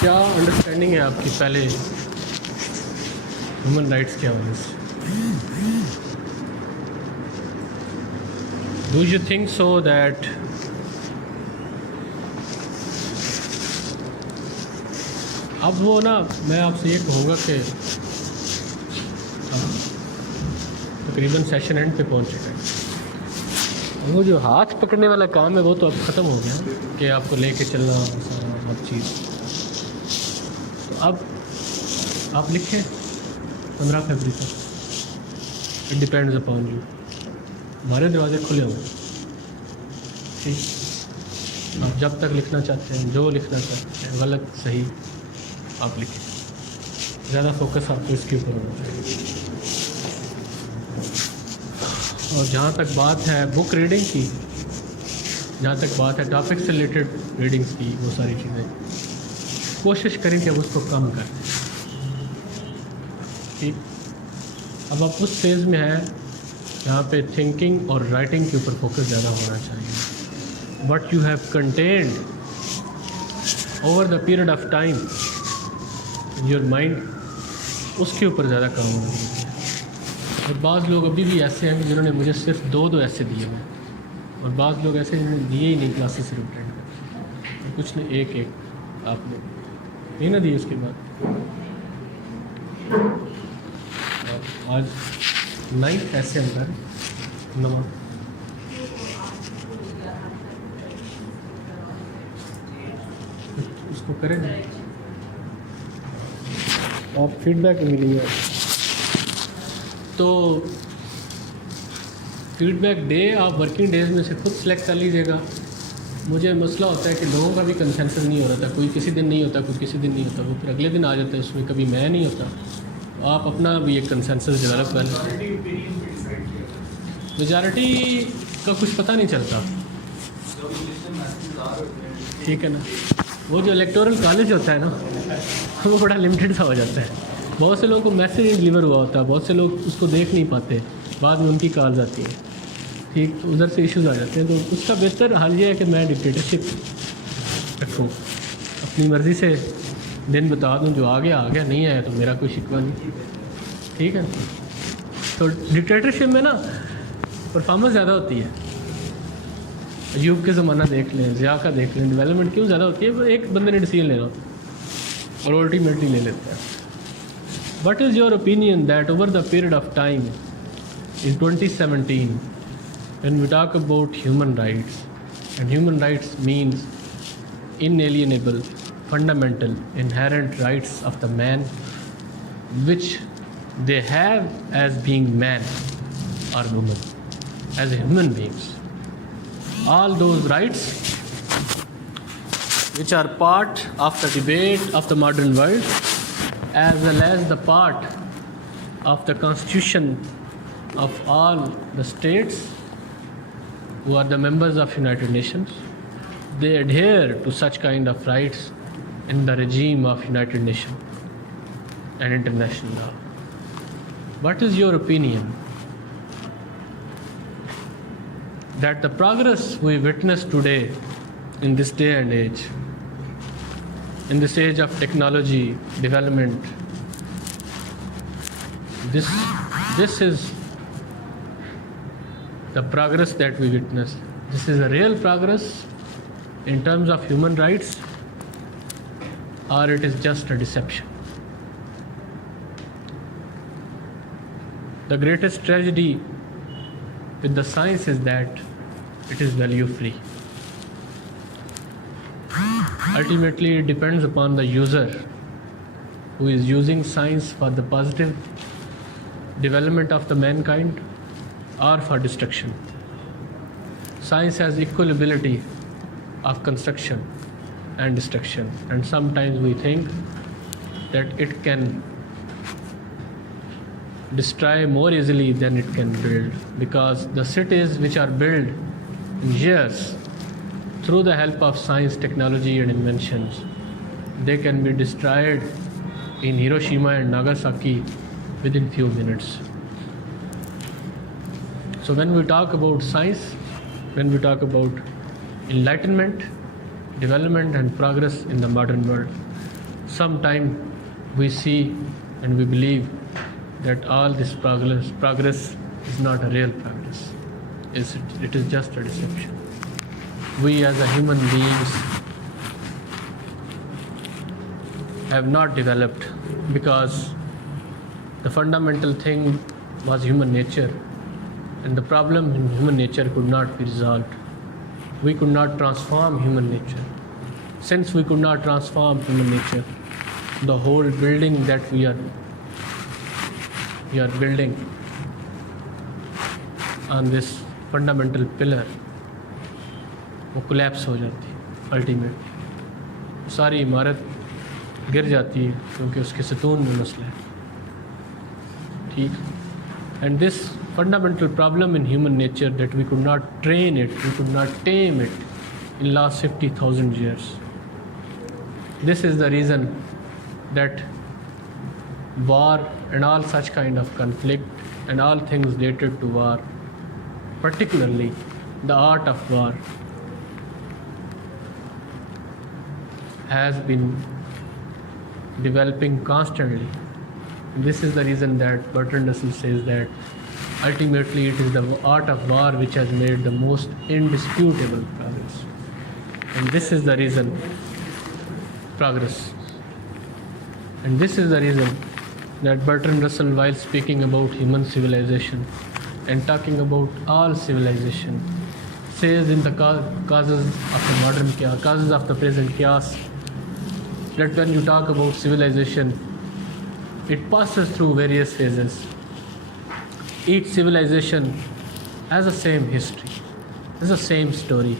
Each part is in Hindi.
क्या अंडरस्टैंडिंग है आपकी पहले ह्यूमन राइट्स के हवाले से? Do you think so that अब वो ना, मैं आपसे ये कहूँगा कि तकरीबन सेशन एंड पे पहुँच चुका है। वो जो हाथ पकड़ने वाला काम है वो तो अब ख़त्म हो गया कि आपको लेके चलना हर चीज़। तो अब आप लिखें 15 फरवरी तक, इट डिपेंड्स अपॉन यू। हमारे दरवाजे खुले हुए, ठीक। आप जब तक लिखना चाहते हैं, जो लिखना चाहते हैं, गलत सही आप लिखें। ज़्यादा फोकस आपको इसके ऊपर होना चाहिए। और जहाँ तक बात है बुक रीडिंग की, जहाँ तक बात है टॉपिक से रिलेटेड रीडिंग्स की, वो सारी चीज़ें कोशिश करें कि अब उसको कम कर दें, ठीक। अब आप उस फेज़ में हैं जहाँ पे थिंकिंग और राइटिंग के ऊपर फोकस ज़्यादा होना चाहिए। What you have contained over the period of time in your mind, उसके ऊपर ज़्यादा काम होना चाहिए। और बाज़ लोग अभी भी ऐसे हैं जिन्होंने मुझे सिर्फ दो ऐसे दिए हैं, और बाज़ लोग ऐसे जिन्होंने दिए ही नहीं, क्लासेस सिर्फ अटेंड कर, और कुछ ने एक आपने नहीं ना दिए। उसके बाद आज 9 ऐसे अंदर नवा उसको करें, आप फीडबैक मिलेगा। तो फीडबैक डे आप वर्किंग डेज में से खुद सेलेक्ट कर लीजिएगा। मुझे मसला होता है कि लोगों का भी कंसेंसस नहीं हो रहा था, कोई किसी दिन नहीं होता, कोई किसी दिन नहीं होता, वो फिर अगले दिन आ जाता है, उसमें कभी मैं नहीं होता। तो आप अपना भी एक कंसेंसस डेवलप कर लें। मेजॉरिटी का कुछ पता नहीं चलता, ठीक है ना। वो जो इलेक्टोरल कॉलेज होता है ना, वो बड़ा लिमिटेड सा हो जाता है। बहुत से लोगों को मैसेज नहीं डिलीवर हुआ होता, बहुत से लोग उसको देख नहीं पाते, बाद में उनकी कॉल्स आती हैं, ठीक। तो उधर से इश्यूज आ जाते हैं। तो उसका बेहतर हाल ये है कि मैं डिक्टेटरशिप रखूँ, अपनी मर्ज़ी से दिन बता दूँ, जो आ गया, नहीं आया तो मेरा कोई शिकवा नहीं, ठीक है। तो डिक्टेटरशिप में ना परफॉर्मेंस ज़्यादा होती है। अयूब के ज़माना देख लें, ज़िया का देख लें, डेवलपमेंट क्यों ज़्यादा होती है? वो एक बंदे ने डिसीजन लेना होता है और अल्टीमेटली ले लेता है। What is your opinion that over the period of time in 2017, when we talk about human rights, and human rights means inalienable, fundamental, inherent rights of the man, which they have as being man or woman, as human beings. All those rights which are part of the debate of the modern world, as well as the part of the constitution of all the states who are the members of United Nations, they adhere to such kind of rights in the regime of United Nations and international law. What is your opinion that the progress we witness today in this day and age, in this age of technology development, this is the progress that we witness? This is a real progress in terms of human rights, or it is just a deception? The greatest tragedy with the science is that it is value free. Ultimately, it depends upon the user who is using science for the positive development of the mankind or for destruction. Science has equal ability of construction and destruction, and sometimes we think that it can destroy more easily than it can build, because the cities which are built in years through the help of science, technology and inventions, they can be destroyed in Hiroshima and Nagasaki within few minutes. So when we talk about science, when we talk about enlightenment, development and progress in the modern world, sometime we see and we believe that all this progress is not a real progress. It is just a deception. We as a human beings have not developed because the fundamental thing was human nature, and the problem in human nature could not be resolved. We could not transform human nature. Since we could not transform human nature, the whole building that we are building on this fundamental pillar वो कोलैप्स हो जाती है अल्टीमेटली. सारी इमारत गिर जाती है क्योंकि उसके सतून में मसला है. ठीक. And this fundamental problem in human nature that we could not train it, we could not tame it in last 50,000 years. This is the reason that war and all such kind of conflict and all things related to war, particularly the art of war, has been developing constantly. This is the reason that Bertrand Russell says that ultimately it is the art of war which has made the most indisputable progress. And this is the reason progress. And this is the reason that Bertrand Russell, while speaking about human civilization and talking about all civilization, says in the causes of the modern chaos, causes of the present chaos, that when you talk about civilization, it passes through various phases. Each civilization has the same history, has the same story.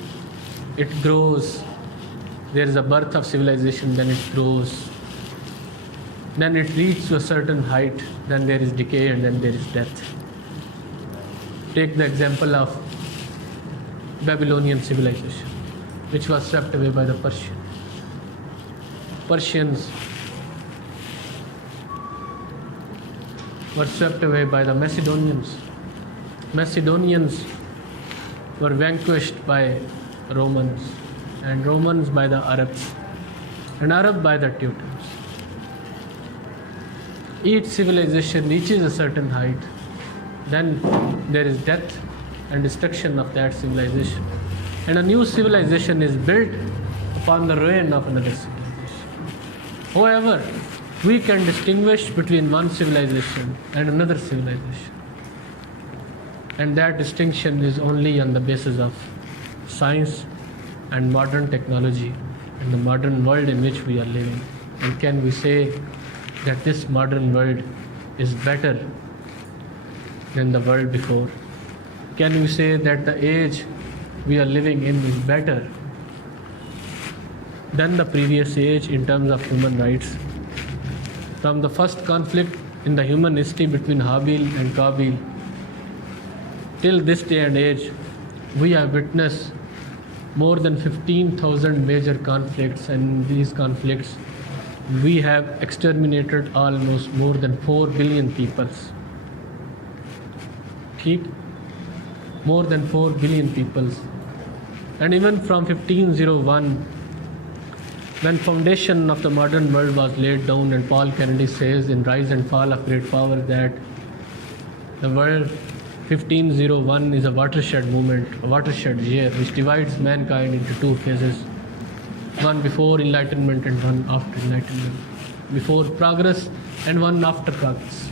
It grows. There is a birth of civilization, then it grows. Then it reaches to a certain height, then there is decay, and then there is death. Take the example of Babylonian civilization, which was swept away by the Persians. Persians were swept away by the Macedonians. Macedonians were vanquished by Romans, and Romans by the Arabs, and Arab by the Teutons. Each civilization reaches a certain height, then there is death and destruction of that civilization, and a new civilization is built upon the ruin of another civilization. However, we can distinguish between one civilization and another civilization, and that distinction is only on the basis of science and modern technology and the modern world in which we are living. And can we say that this modern world is better than the world before? Can we say that the age we are living in is better than the previous age in terms of human rights? From the first conflict in the human history between Habil and Qabil till this day and age, we have witnessed more than 15,000 major conflicts, and in these conflicts we have exterminated almost more than 4 billion peoples. More than 4 billion peoples. And even from 1501, when foundation of the modern world was laid down, and Paul Kennedy says in Rise and Fall of Great Power that the world 1501 is a watershed moment, a watershed year, which divides mankind into two phases, one before enlightenment and one after enlightenment, before progress and one after progress.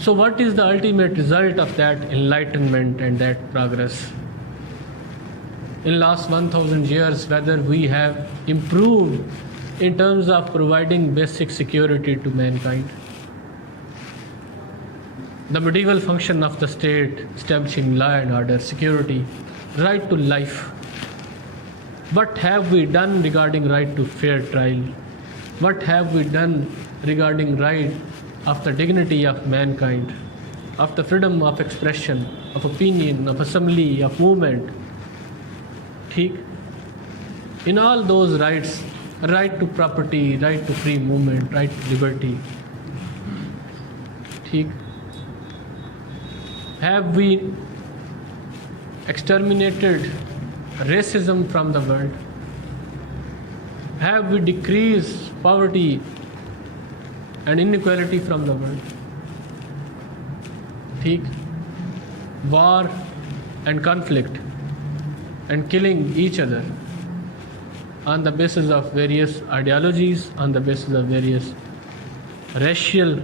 So what is the ultimate result of that enlightenment and that progress? In last 1000 years, whether we have improved in terms of providing basic security to mankind, the medieval function of the state, establishing law and order, security, right to life. What have we done regarding right to fair trial? What have we done regarding right of the dignity of mankind, of the freedom of expression, of opinion, of assembly, of movement? In all those rights, right to property, right to free movement, right to liberty, have we exterminated racism from the world? Have we decreased poverty and inequality from the world. ठीक, war and conflict and killing each other on the basis of various ideologies, on the basis of various racial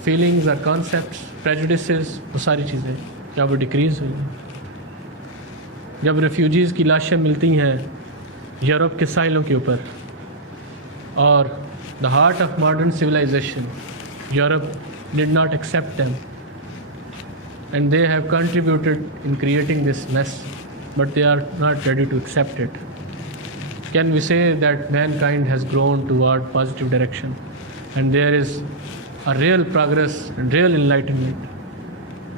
feelings or concepts, prejudices, वो सारी चीज़ें क्या वो डिक्रीज़ हुई हैं? जब रेफ्यूजीज़ की लाशें मिलती हैं यूरोप के साहिलों के ऊपर और the heart of modern civilisation, Europe did not accept them and they have contributed in creating this mess, but they are not ready to accept it. Can we say that mankind has grown toward positive direction and there is a real progress and real enlightenment?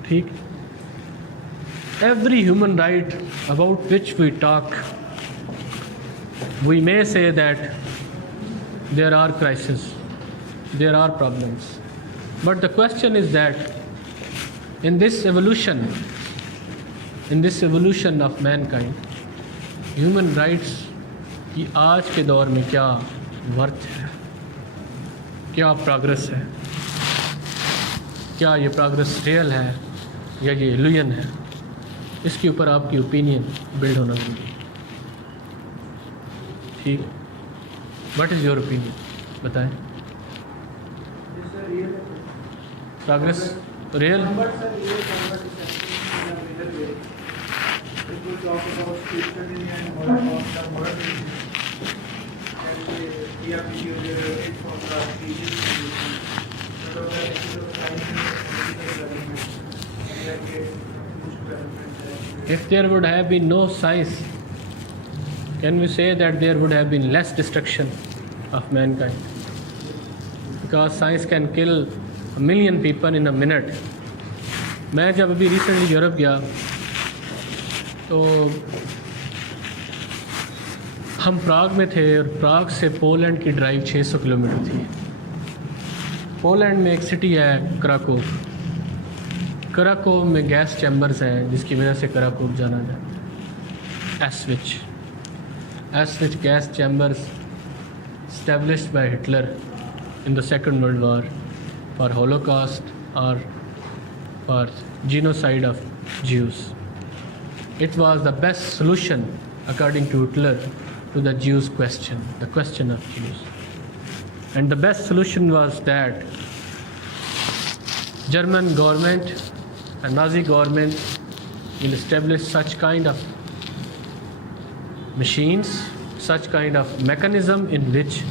ठीक, every human right about which we talk, we may say that there are crises, there are problems, but the question is that in this evolution of mankind, human rights की आज के दौर में क्या वर्थ है, क्या प्रोग्रेस है, क्या ये प्रोग्रेस रियल है या ये इल्यूजन है? इसके ऊपर आपकी ओपिनियन बिल्ड होना चाहिए। ठीक, व्हाट इज़ योर ओपिनियन, बताएं। Progress real? If there would have been no science, can we say that there would have been less destruction of mankind? Because science can kill a million people in a minute. मैं जब अभी रिसेंटली यूरोप गया तो हम प्राग में थे और प्राग से पोलैंड की ड्राइव 600 किलोमीटर थी। पोलैंड में एक सिटी है कराकोव। कराकोव में गैस चैम्बर्स हैं जिसकी वजह से कराकोव जाना जाता है। एसविच gas chambers established by Hitler in the Second World War for Holocaust or for genocide of Jews. It was the best solution, according to Hitler, to the Jews question, the question of Jews. And the best solution was that German government and Nazi government will establish such kind of machines, such kind of mechanism in which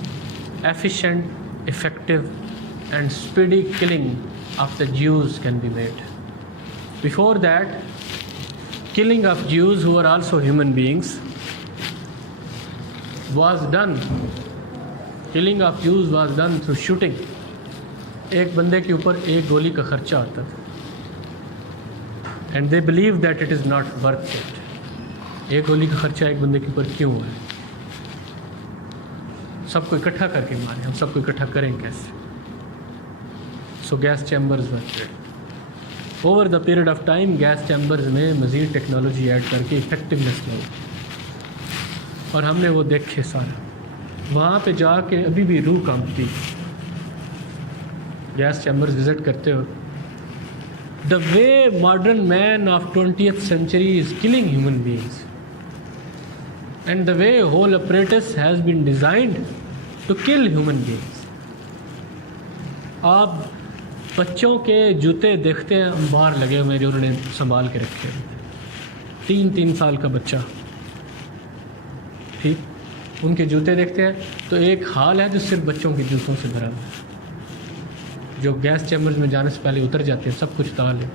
efficient, effective and speedy killing of the Jews can be made. Before that, killing of Jews who are also human beings was done. Killing of Jews was done through shooting. एक बंदे के ऊपर एक गोली का खर्चा आता था and they believe that it is not worth it. एक गोली का खर्चा एक बंदे के ऊपर क्यों है? सबको इकट्ठा करके मारे, हम सबको इकट्ठा करें कैसे? So gas chambers were created. Over the period of time, gas chambers में मज़ीद टेक्नोलॉजी ऐड करके इफेक्टिवनेस लाई और हमने वो देखे सारा। वहाँ पे जाके अभी भी रूह कांपती। गैस चैम्बर्स विज़िट करते हो। The way modern man of 20th century is killing human beings and the way whole apparatus has been designed to kill human beings. आप बच्चों के जूते देखते हैं बाहर लगे हुए जो उन्होंने संभाल के रखे हैं, 3 साल का बच्चा, ठीक, उनके जूते देखते हैं तो एक हाल है जो सिर्फ बच्चों के जूतों से भरा हुआ है, जो गैस चैम्बर्स में जाने से पहले उतर जाते हैं, सब कुछ ताल है।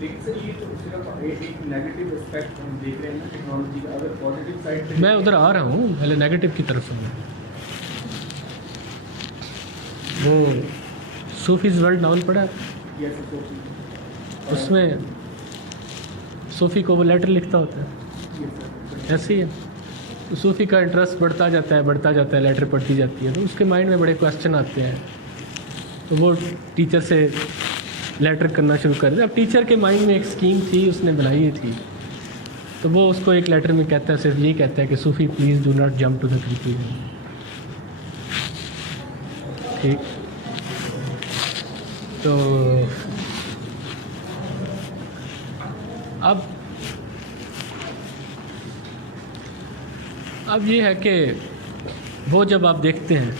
लेकिन सर ये तो सिर्फ एक नेगेटिव एस्पेक्ट हम देख रहे हैं ना टेक्नोलॉजी का, अगर पॉजिटिव साइड पे मैं उधर आ रहा हूँ, पहले नेगेटिव की तरफ हूँ। वो सूफीज़ वर्ल्ड नावल पढ़ा, उसमें सूफ़ी को वो लेटर लिखता होता है, ऐसे ही है। तो सूफ़ी का इंटरेस्ट बढ़ता जाता है, लेटर पढ़ती जाती है, तो उसके माइंड में बड़े क्वेश्चन आते हैं, तो वो टीचर से लेटर करना शुरू कर दिया। अब टीचर के माइंड में एक स्कीम थी, उसने बनाई थी, तो वो उसको एक लेटर में कहता है, सिर्फ ये कहता है कि Sufi please do not jump to the conclusion, ठीक। तो अब ये है कि वो जब आप देखते हैं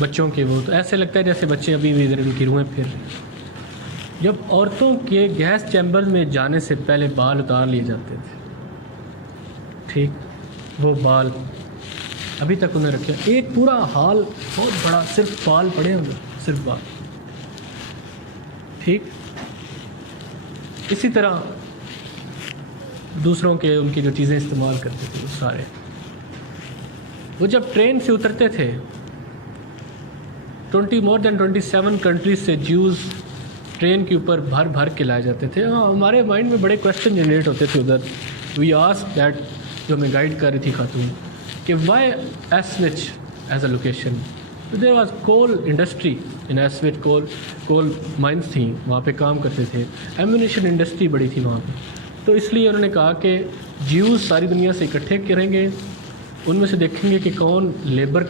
बच्चों के, वो तो ऐसे लगता है जैसे बच्चे अभी भी इधर उनकी रूहें फिर। जब औरतों के गैस चैम्बर में जाने से पहले बाल उतार लिए जाते थे, ठीक, वो बाल अभी तक उन्हें रखे, एक पूरा हाल बहुत बड़ा, सिर्फ बाल पड़े होंगे, सिर्फ बाल, ठीक। इसी तरह दूसरों के उनकी जो चीज़ें इस्तेमाल करते थे वो सारे, वो जब ट्रेन से उतरते थे, more than 27 कंट्रीज से ज्यूज़ ट्रेन के ऊपर भर भर के लाए जाते थे। हाँ, हमारे माइंड में बड़े क्वेश्चन जनरेट होते थे उधर। वी आस्क्ड दैट, जो हमें गाइड कर रही थी खातून, कि वाई एसविच एज अ लोकेशन। तो there was coal industry in एसविच, कोल माइंस थी, वहाँ पे काम करते थे। एम्यूनिशन इंडस्ट्री बड़ी थी वहाँ पे। तो इसलिए उन्होंने कहा कि ज्यूज़ सारी दुनिया से इकट्ठे करेंगे, उनमें से देखेंगे कि कौन लेबर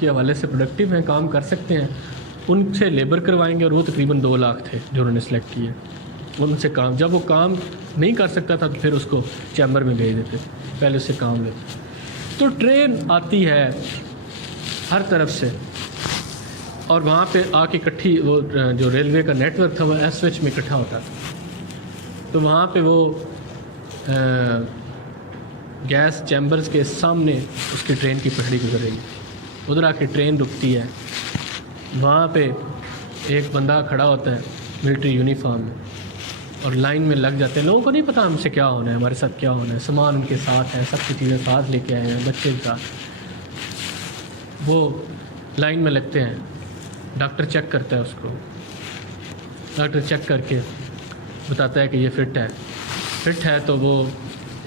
के हवाले से प्रोडक्टिव हैं, काम कर सकते हैं, उनसे लेबर करवाएंगे। और वो तकरीबन 2 लाख थे जो उन्होंने सेलेक्ट किए। उनसे काम, जब वो काम नहीं कर सकता था तो फिर उसको चैम्बर में भेज देते, पहले उससे काम लेते। तो ट्रेन आती है हर तरफ से, और वहाँ पे आके इकट्ठी, वो जो रेलवे का नेटवर्क था वो एसविच में इकट्ठा होता था। तो वहाँ पे वो गैस चैम्बर्स के सामने उसकी ट्रेन की पटरी गुजर रही है। उधर आके ट्रेन रुकती है, वहाँ पे एक बंदा खड़ा होता है मिलिट्री यूनिफॉर्म में, और लाइन में लग जाते हैं। लोगों को नहीं पता हमसे क्या होना है, हमारे साथ क्या होना है, सामान उनके साथ है, सब चीज़ें साथ लेके आए हैं, बच्चे के साथ। वो लाइन में लगते हैं, डॉक्टर चेक करता है उसको, डॉक्टर चेक करके बताता है कि ये फिट है तो वो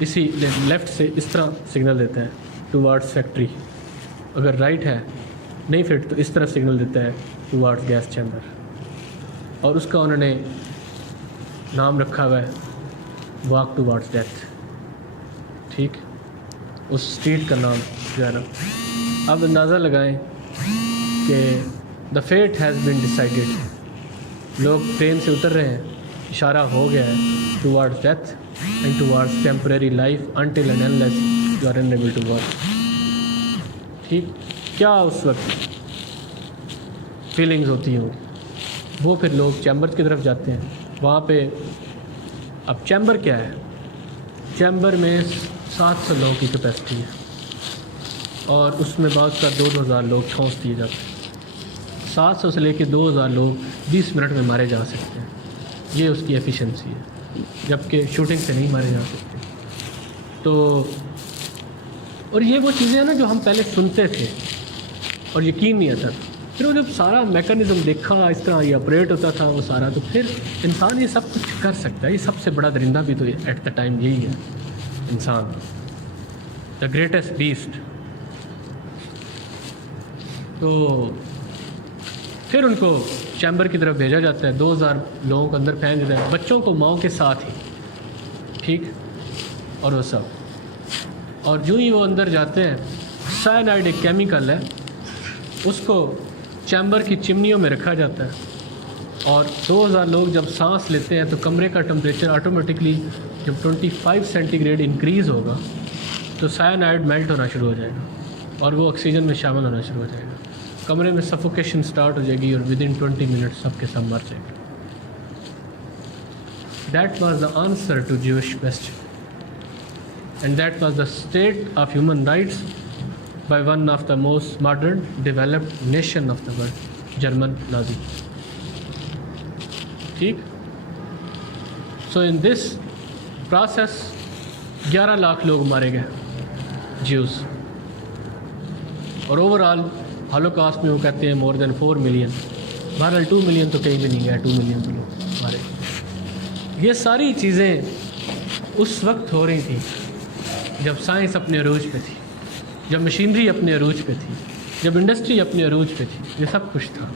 इसी लेफ़्ट से इस तरह सिग्नल देता है टूवार्ड्स फैक्ट्री। अगर राइट है नहीं फिट तो इस तरह सिग्नल देता है टूवार्ड्स गैस चैम्बर। और उसका उन्होंने नाम रखा हुआ है वॉक टूवार्ड्स डेथ, ठीक, उस स्ट्रीट का नाम जो है ना। अब अंदाज़ा लगाएं कि the fate has been decided. लोग ट्रेन से उतर रहे हैं, इशारा हो गया है towards death and towards temporary life until and unless you are unable to work, ठीक। क्या उस वक्त फीलिंग्स होती हैं वो फिर लोग चैम्बर की तरफ जाते हैं। वहाँ पे अब चैम्बर क्या है, चैम्बर में 700 लोगों की कैपेसिटी है, और उसमें बात का 2,000 लोग ठोंस दिए जाते हैं। 700 से लेके 2,000 लोग 20 मिनट में मारे जा सकते हैं, ये उसकी एफिशिएंसी है, जबकि शूटिंग से नहीं मारे जा सकते। तो और ये वो चीज़ें हैं ना जो हम पहले सुनते थे और यकीन नहीं आता। फिर वो जब सारा मैकेनिज़्म देखा, इस तरह ये ऑपरेट होता था वो सारा, तो फिर इंसान ये सब कुछ कर सकता है। ये सबसे बड़ा दरिंदा भी तो एट द टाइम यही है, इंसान, द ग्रेटेस्ट बीस्ट। तो फिर उनको चैम्बर की तरफ भेजा जाता है, 2,000 लोगों को अंदर फेंक देता है, बच्चों को माओ के साथ ही, ठीक, और वो सब। और जो ही वो अंदर जाते हैं, साइनाइड एक केमिकल है, उसको चैम्बर की चिमनियों में रखा जाता है, और 2,000 लोग जब सांस लेते हैं तो कमरे का टेम्परेचर ऑटोमेटिकली जब 25 सेंटीग्रेड इंक्रीज़ होगा तो साइनाइड मेल्ट होना शुरू हो जाएगा और वो ऑक्सीजन में शामिल होना शुरू हो जाएगा। कमरे में सफोकेशन स्टार्ट हो जाएगी और विद इन 20 मिनट्स सबके सब मर जाएंगे। That was the answer to Jewish question and that was the state of human rights by one of the most modern developed nation of the world, German Nazi, ठीक। So in this process 11 lakh लोग मारे गए ज्यूज़, और ओवरऑल हॉलोकॉस्ट में वो कहते हैं मोर देन 4 मिलियन। बहरहाल 2 मिलियन तो कहीं भी नहीं गया, 2 मिलियन लोग मारे। ये सारी चीज़ें उस वक्त हो रही थी जब साइंस अपने अरूज पे थी, जब मशीनरी अपने अरूज पे थी, जब इंडस्ट्री अपने अरूज पे थी, ये सब कुछ था।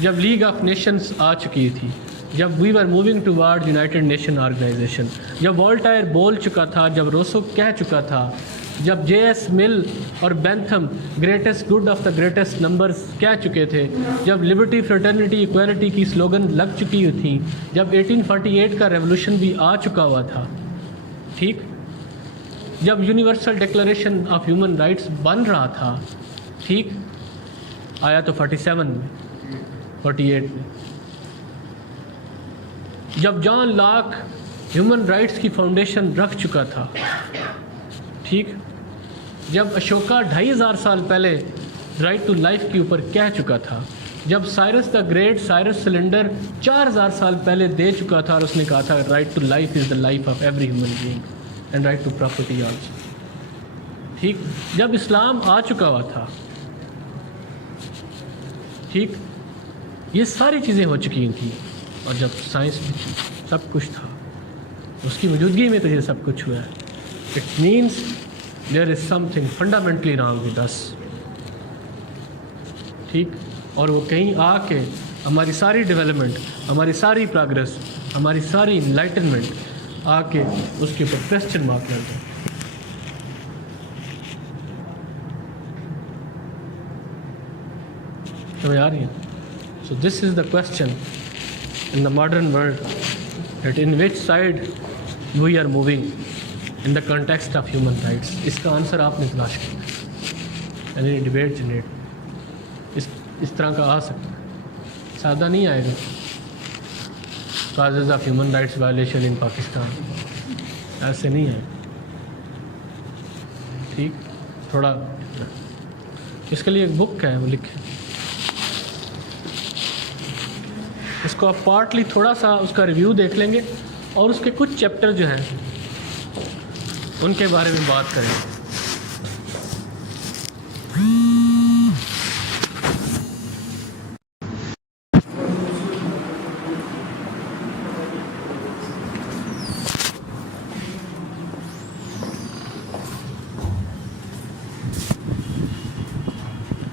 जब लीग ऑफ नेशंस आ चुकी थी, जब we were moving toward United Nation Organisation, जब वॉल्टायर बोल चुका था, जब रोसो कह चुका था जब J.S. मिल और Bentham greatest good of the greatest numbers कह चुके थे, जब लिबर्टी फ्रेटर्निटी इक्वालिटी की स्लोगन लग चुकी थी, जब 1848 का रेवोल्यूशन भी आ चुका हुआ था, ठीक, जब universal declaration of human rights बन रहा था, ठीक, आया तो 47 में, 48 में, जब जॉन लॉक ह्यूमन राइट्स की फाउंडेशन रख चुका था, ठीक, जब अशोका 2500 साल पहले राइट टू लाइफ के ऊपर कह चुका था, जब Cyrus the great Cyrus cylinder 4000 साल पहले दे चुका था और उसने कहा था right to life is the life of every human being and right to property also, ठीक, जब इस्लाम आ चुका हुआ था, ठीक, ये सारी चीज़ें हो चुकी थी, और जब साइंस में सब कुछ था, उसकी मौजूदगी में तो ये सब कुछ हुआ है. It means there is something fundamentally wrong with us, ठीक, और वो कहीं आके हमारी सारी डेवलपमेंट, हमारी सारी प्रोग्रेस, हमारी सारी इनलाइटनमेंट आके उसके ऊपर क्वेश्चन मार्क लग गए. समझ आ रही है? So this is the question in the modern world, that in which side we are moving in the context of human rights. इसका आंसर आपने तलाश किया, यानी डिबेट जनरेट इस तरह का आ सकता है, सादा नहीं आएगा. Cases of human rights violation in Pakistan, ऐसे नहीं है, ठीक, थोड़ा इसके लिए एक बुक है, वो लिखे, इसको आप पार्टली थोड़ा सा उसका रिव्यू देख लेंगे और उसके कुछ चैप्टर जो हैं उनके बारे में बात करेंगे.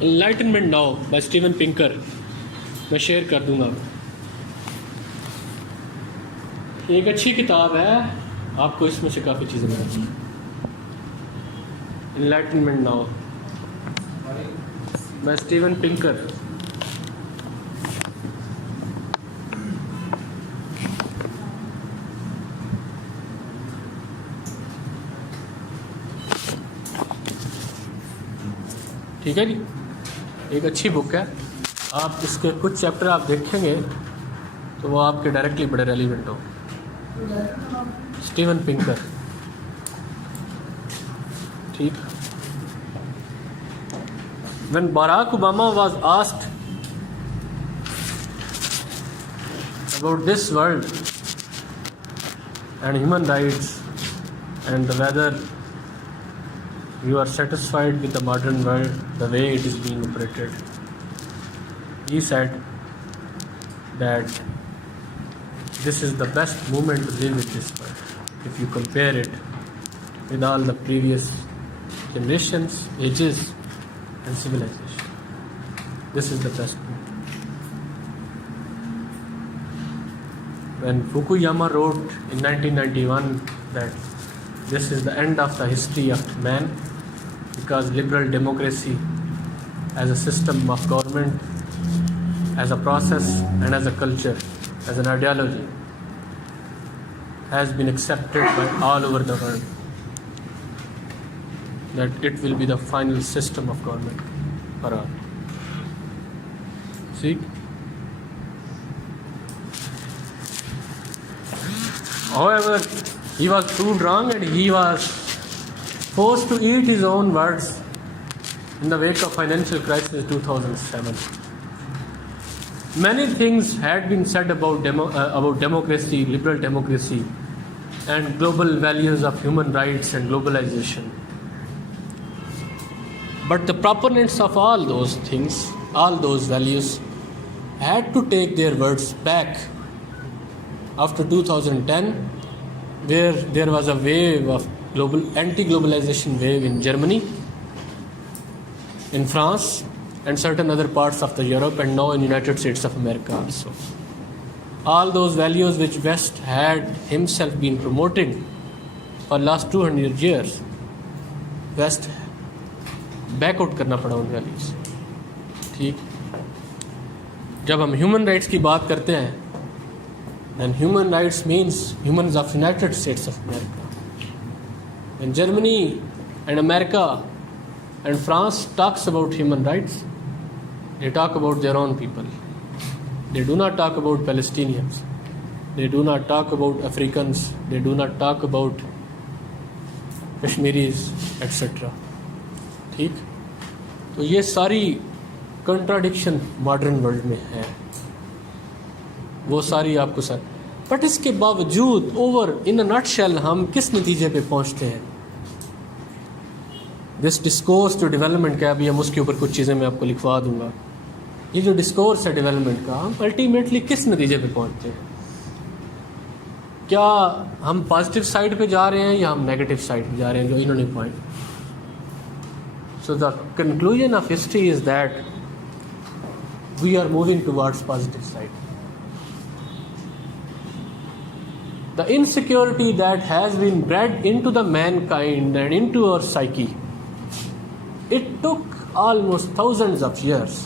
Enlightenment Now by Steven Pinker मैं शेयर कर दूंगा. एक अच्छी किताब है, आपको इसमें से काफ़ी चीज़ें मिलेंगी. Enlightenment Now by Steven Pinker. ठीक है जी, एक अच्छी बुक है. आप इसके कुछ चैप्टर आप देखेंगे तो वो आपके डायरेक्टली बड़े रेलिवेंट हो. स्टीवन पिंकर, ठीक. When Barack Obama was asked about this world and human rights and whether you are satisfied with the modern world, the way it is being operated, he said that this is the best moment to live in this world if you compare it with all the previous generations, ages and civilization. This is the best moment. When Fukuyama wrote in 1991 that this is the end of the history of man because liberal democracy as a system of government, as a process and as a culture, as an ideology has been accepted by all over the world, that it will be the final system of government for all. See? However, he was proved wrong and he was forced to eat his own words in the wake of financial crisis 2007. Many things had been said about democracy, liberal democracy, and global values of human rights and globalization. But the proponents of all those things, all those values, had to take their words back after 2010, where there was a wave of anti-globalization wave in Germany, in France, and certain other parts of the Europe, and now in United States of America also. All those values which West had himself been promoting for last 200 years West backout करना पड़ा उन वैल्यूज। ठीक, जब हम ह्यूमन राइट्स की बात करते हैं, then human rights means humans of United States of America. When Germany and America and France talks about human rights, they talk about their own people. They do not talk about Palestinians. They do not talk about Africans. They do not talk about Kashmiris, etc. ठीक, तो ये सारी कंट्राडिक्शन मॉडर्न वर्ल्ड में है, वो सारी आपको सर। बट इसके बावजूद ओवर इन अ नटशेल हम किस नतीजे पे पहुंचते हैं? दिस डिस्कोर्स टू डेवलपमेंट का, अभी हम उसके ऊपर कुछ चीज़ें मैं आपको लिखवा दूंगा। ये जो डिस्कोर्स है डेवलपमेंट का, हम अल्टीमेटली किस नतीजे पे पहुंचते हैं? क्या हम पॉजिटिव साइड पे जा रहे हैं या हम नेगेटिव साइड पे जा रहे हैं, जो इन्होंने point. So the conclusion of history is that we are moving towards positive side. The insecurity that has been bred into the mankind and into our psyche, it took almost thousands of years,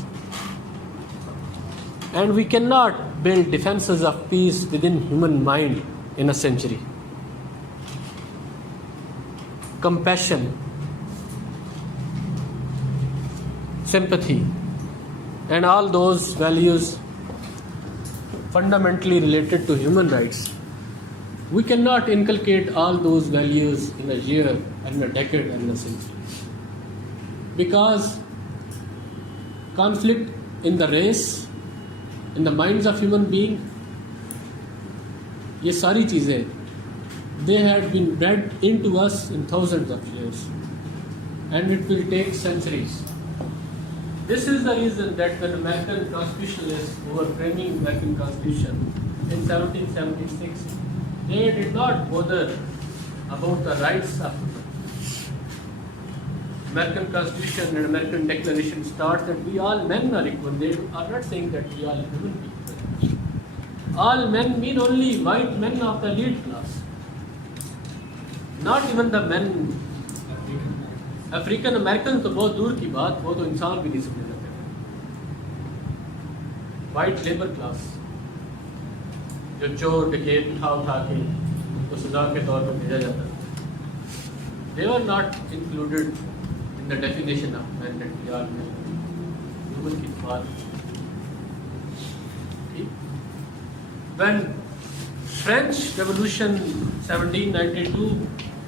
and we cannot build defenses of peace within human mind in a century. Compassion, sympathy, and all those values fundamentally related to human rights, we cannot inculcate all those values in a year and a decade and a century, because conflict in the race, in the minds of human being, ये सारी चीज़ें, they had been bred into us in thousands of years, and it will take centuries. This is the reason that when American constitutionalists who were framing American Constitution in 1776, they did not bother about the rights of American Constitution and American Declaration starts that we all men are equal. They are not saying that we all human people. All men mean only white men of the elite class, not even the men. African Americans तो बहुत दूर की बात, वो तो इंसान भी नहीं समझ सकते। White labor class, जो चोर डकैत उठा के उनको सजा के तौर पर भेजा जाता है, they were not included in the definition of men that we are men. Human की बात। When French Revolution 1792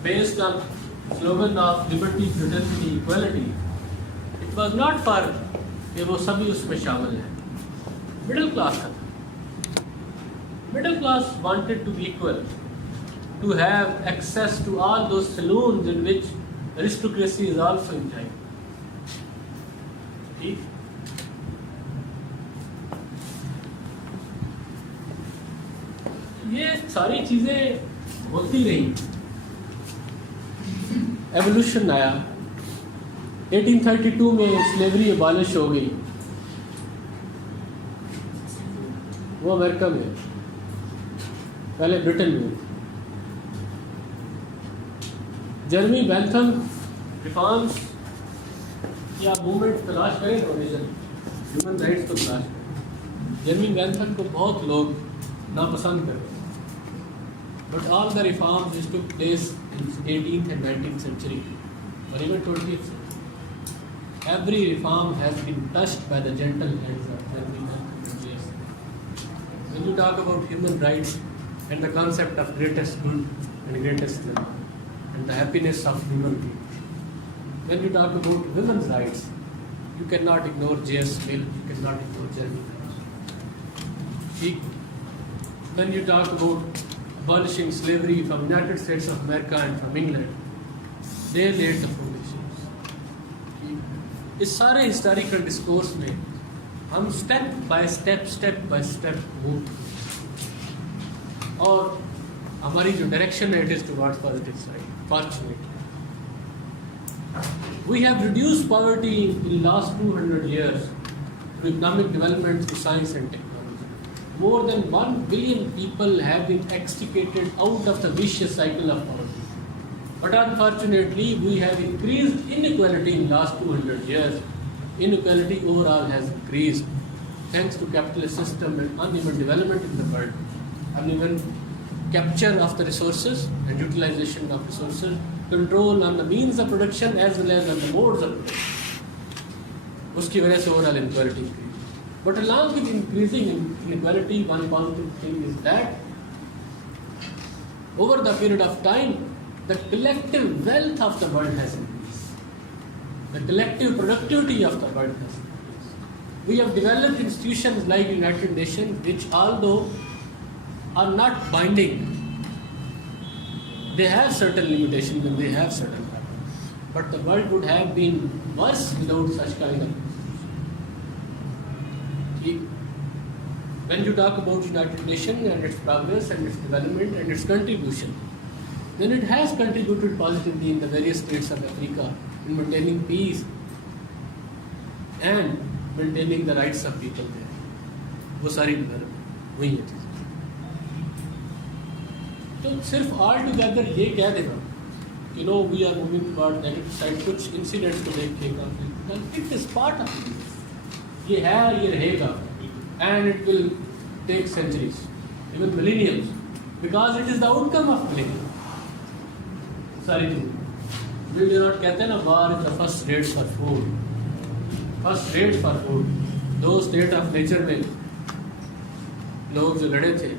based on slogan of liberty, fraternity, equality, it was not for कि वो सभी उसमें शामिल हैं, मिडिल क्लास का। Middle class wanted to be equal, to have access to all those saloons in which aristocracy is also enjoying. ठीक, ये सारी चीजें होती रही। एवोल्यूशन आया, 1832 में स्लेवरी अबॉलिश हो गई, वो अमेरिका में, पहले ब्रिटेन में। जर्मी बेंथम रिफॉर्म्स की आप मूवमेंट तलाश करें, ओरिजिन ह्यूमन राइट्स को तलाश करें। जर्मी बेंथम को बहुत लोग नापसंद करते हैं, but all the reforms which took place in 18th and 19th century or even 20th century, every reform has been touched by the gentle hands of Jeremy Bentham. When you talk about human rights and the concept of greatest good and greatest good and the happiness of human beings, when you talk about women's rights, you cannot ignore J.S. Mill, you cannot ignore Jeremy Bentham. When you talk about abolishing slavery from United States of America and from England, they laid the foundations. इस सारे हिस्टोरिकल डिस्कोर्स में हम स्टेप बाय स्टेप मूव, और हमारी जो डायरेक्शन है it is towards positive side. Fortunately we have reduced poverty in the last 200 years through economic development, through science and technology. More than 1 billion people have been extricated out of the vicious cycle of poverty. But unfortunately, we have increased inequality in last 200 years. Inequality overall has increased thanks to capitalist system and uneven development in the world. Uneven capture of the resources and utilization of resources, control on the means of production as well as on the modes of production. उसकी वजह से overall inequality increased. But along with increasing inequality, one positive thing is that over the period of time, the collective wealth of the world has increased. The collective productivity of the world has increased. We have developed institutions like United Nations, which although are not binding, they have certain limitations and they have certain problems. But the world would have been worse without such kind of institutions. When you talk about United Nations and its progress and its development and its contribution, then it has contributed positively in the various states of Africa in maintaining peace and maintaining the rights of people there. वो सारी development वही है चीज़. तो सिर्फ all together ये कह देना कि no we are moving toward negative side, कुछ इंसिडेंट्स को देख के conflict, it is part of ये है, ये रहेगा, and it will take centuries, even millenniums, because it is the outcome of millennium. सारी चीज़ विल नॉट कहते हैं ना, war is the first rate for food, first rate for food. दो स्टेट ऑफ नेचर में लोग जो लड़े थे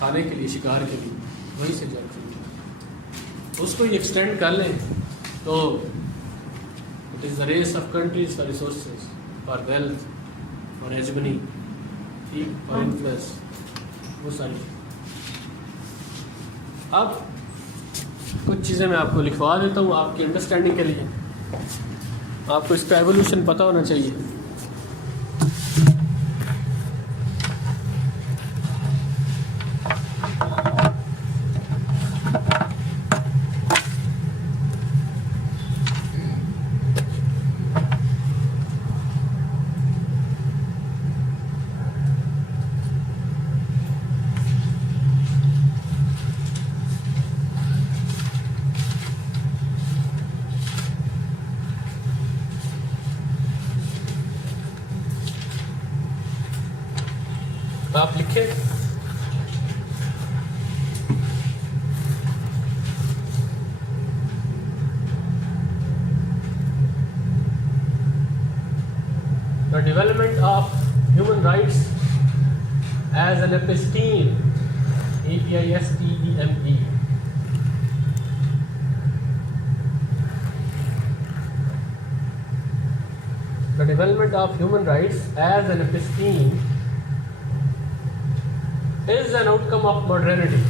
खाने के लिए, शिकार के लिए, वहीं से जंग शुरू. उसको ही एक्सटेंड कर लें तो it is the race of countries for resources, for wealth, for hegemony, for influence, वो सारी. अब कुछ चीज़ें मैं आपको लिखवा देता हूँ आपकी अंडरस्टैंडिंग के लिए. आपको इसका एवोल्यूशन पता होना चाहिए. आप लिखें the development of human rights as an episteme, EPISTEME. The development of human rights as an episteme is an outcome of modernity.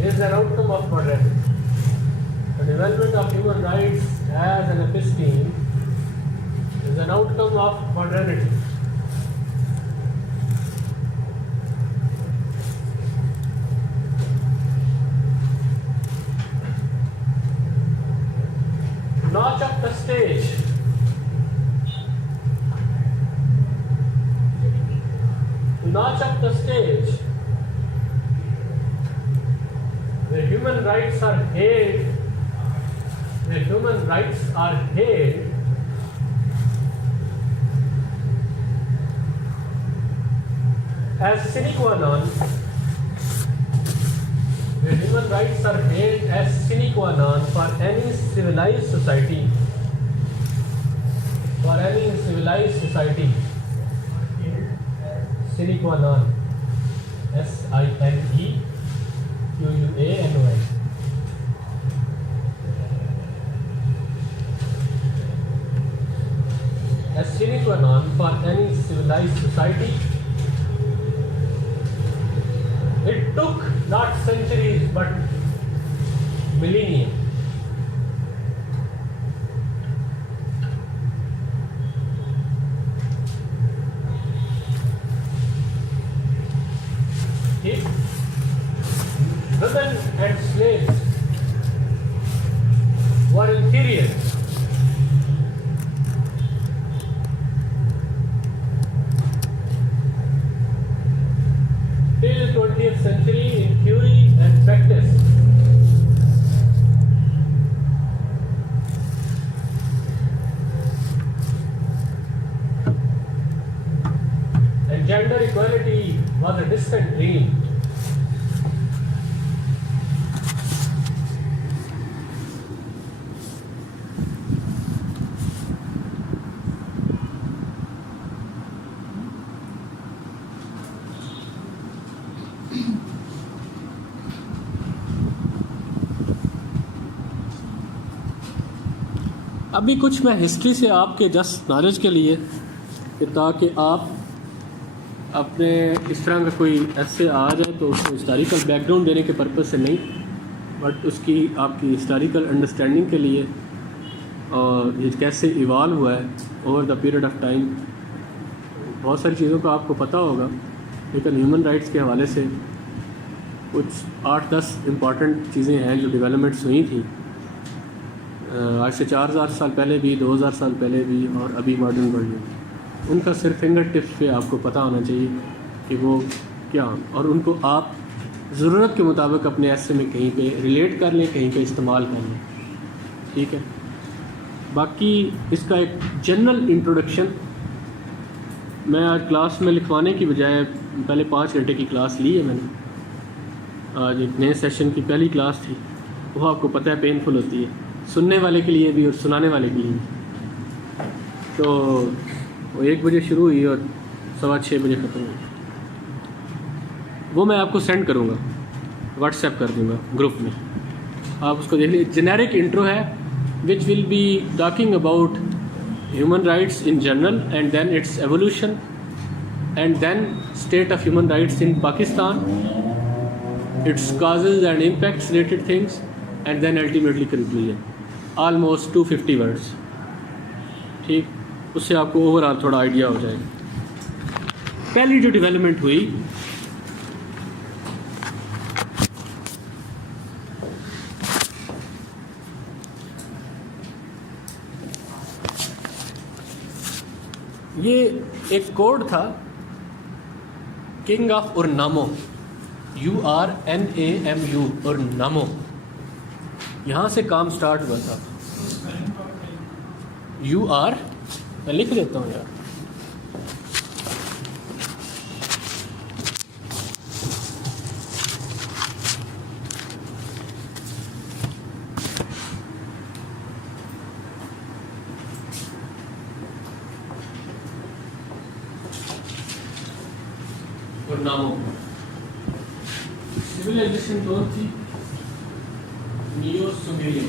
Is an outcome of modernity. The development of human rights as an episteme is an outcome of modernity. Notch up the stage. Notch up the stage where human rights are hailed, where human rights are hailed as sine qua non, where human rights are hailed as sine qua non for any civilized society, for any civilized society, sine qua non, SINEQUANON, as sine qua non for any civilized society. It took not centuries but millennia. Women and slaves were inferior. अभी कुछ मैं हिस्ट्री से आपके जस्ट नॉलेज के लिए, कि ताकि आप अपने इस तरह का कोई ऐसे आ जाए तो उसको हिस्टोरिकल बैकग्राउंड देने के पर्पज़ से नहीं, बट उसकी आपकी हिस्टोरिकल अंडरस्टैंडिंग के लिए, और ये कैसे इवाल्व हुआ है over the period of time. बहुत सारी चीज़ों का आपको पता होगा, लेकिन ह्यूमन राइट्स के हवाले से कुछ 8-10 इम्पॉर्टेंट चीज़ें हैं जो डेवलपमेंट्स हुई थी आज से 4000 साल पहले भी, 2000 साल पहले भी, और अभी मॉडर्न वर्ल्ड में। उनका सिर्फ फिंगर टिप्स पे आपको पता होना चाहिए कि वो क्या, और उनको आप ज़रूरत के मुताबिक अपने ऐसे में कहीं पे रिलेट कर लें, कहीं पे इस्तेमाल कर लें, ठीक है। बाकी इसका एक जनरल इंट्रोडक्शन मैं आज क्लास में लिखवाने की बजाय पहले 5 घंटे की क्लास ली है मैंने। आज एक नए सेशन की पहली क्लास थी, वो आपको पता है पेनफुल होती है, सुनने वाले के लिए भी और सुनाने वाले के लिए भी। तो वो 1 बजे शुरू हुई और 6:15 बजे ख़त्म हुई। वो मैं आपको सेंड करूँगा, व्हाट्सएप कर दूँगा ग्रुप में, आप उसको देख लीजिए। जेनेरिक इंट्रो है which will be talking about human rights in general and then its evolution and then state of human rights in Pakistan, its causes and impacts related things, and then ultimately conclusion. Almost 250 words, ठीक। उससे आपको ओवरऑल थोड़ा आइडिया हो जाएगा। पहली जो डेवलपमेंट हुई ये एक कोड था किंग ऑफ उरनामो, URNAMU, उरनामो, यहाँ से काम स्टार्ट हुआ था। UR मैं लिख देता हूँ यार, उरनामो सिविलाइजेशन कौन थी? Neo Sumerian.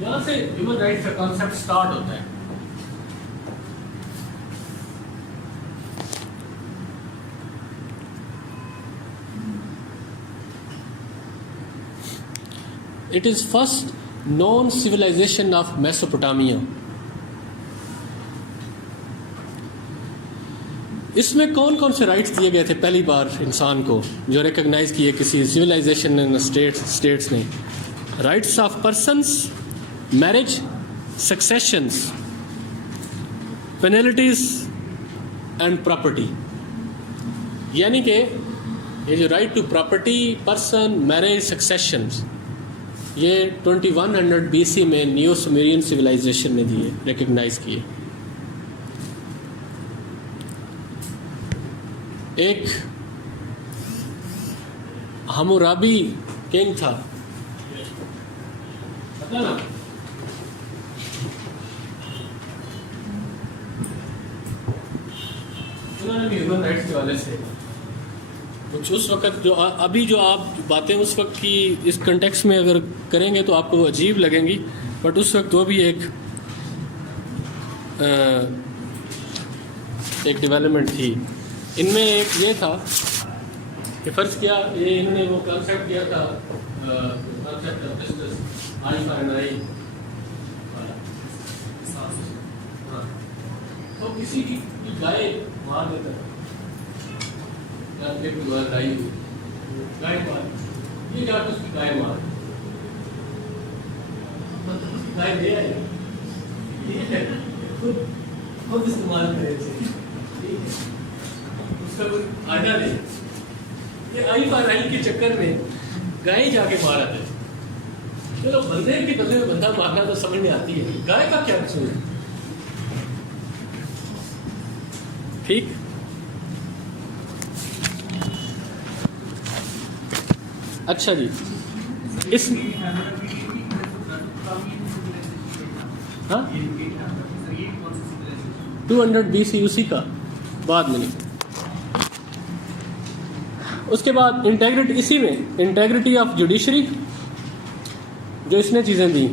यहाँ से ह्यूमन राइट्स का कॉन्सेप्ट स्टार्ट होता है। It is first known civilisation of Mesopotamia. इसमें कौन कौन से राइट्स दिए गए थे पहली बार इंसान को, जो रिकॉग्नाइज किए किसी सिविलाइजेशन ने, स्टेट्स ने? Rights of persons, marriage, successions, penalties and property. यानी कि ये जो right to property, person, marriage, successions, ये 2100 BC में नियो सुमेरियन सिविलाइजेशन ने दिए, रिकॉग्नाइज किए। एक हम्मुराबी किंग था, पता ना? उन्होंने भी ह्यूमन राइट्स के वाले से कुछ उस वक़्त जो अभी जो आप बातें उस वक्त की इस कंटेक्स्ट में अगर करेंगे तो आपको अजीब लगेंगी, बट उस वक्त वो भी एक डेवलपमेंट थी। इनमें एक ये था कि फ़र्ज़ किया, ये इन्होंने वो कॉन्सेप्ट किया था, concept of justice, eye for an eye वाला। हाँ, तो किसी की गाय मार देता है, गाय मार, ये जाकर उसकी गाय मार, मतलब उसकी गाय ले आए, खुद इस्तेमाल करें, उसका कोई आधा नहीं। ये आई फॉर आई के चक्कर में गाय जाके मारा था। चलो बंदे के बदले में बंदा मारना तो समझ में आती है, गाय का क्या कसूर है? ठीक। अच्छा जी, इस हाँ 200 BC उसी का बाद में नहीं। उसके बाद इंटेग्रिटी, इसी में इंटेग्रिटी ऑफ जुडिशरी, जो इसने चीज़ें दी,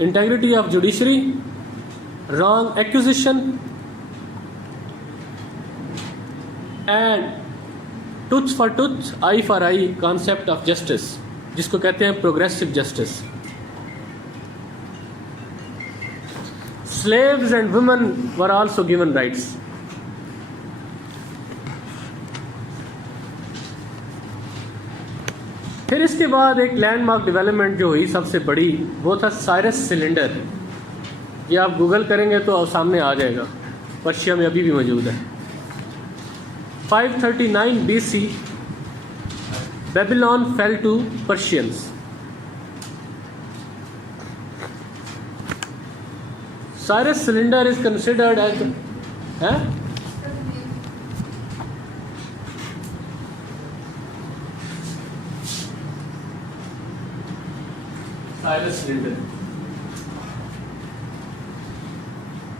integrity of judiciary, wrong acquisition and tooth for tooth, eye for eye concept of justice, जिसको कहते हैं progressive justice. Slaves and women were also given rights. फिर इसके बाद एक लैंडमार्क डेवलपमेंट जो हुई सबसे बड़ी, वो था साइरस सिलेंडर। ये आप गूगल करेंगे तो सामने आ जाएगा, पर्शिया में अभी भी मौजूद है। 539 BC Babylon fell to Persians. Cyrus cylinder is considered as Cyrus cylinder.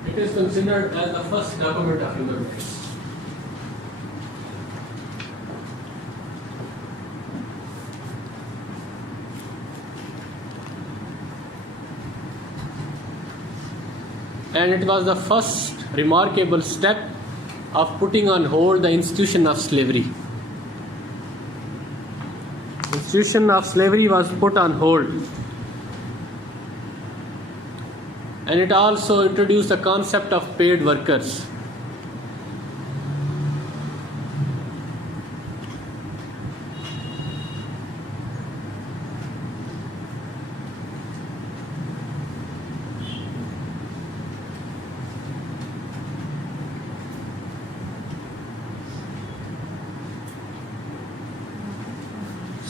It is considered as the first document of human rights. And it was the first remarkable step of putting on hold the institution of slavery. Institution of slavery was put on hold. And it also introduced the concept of paid workers.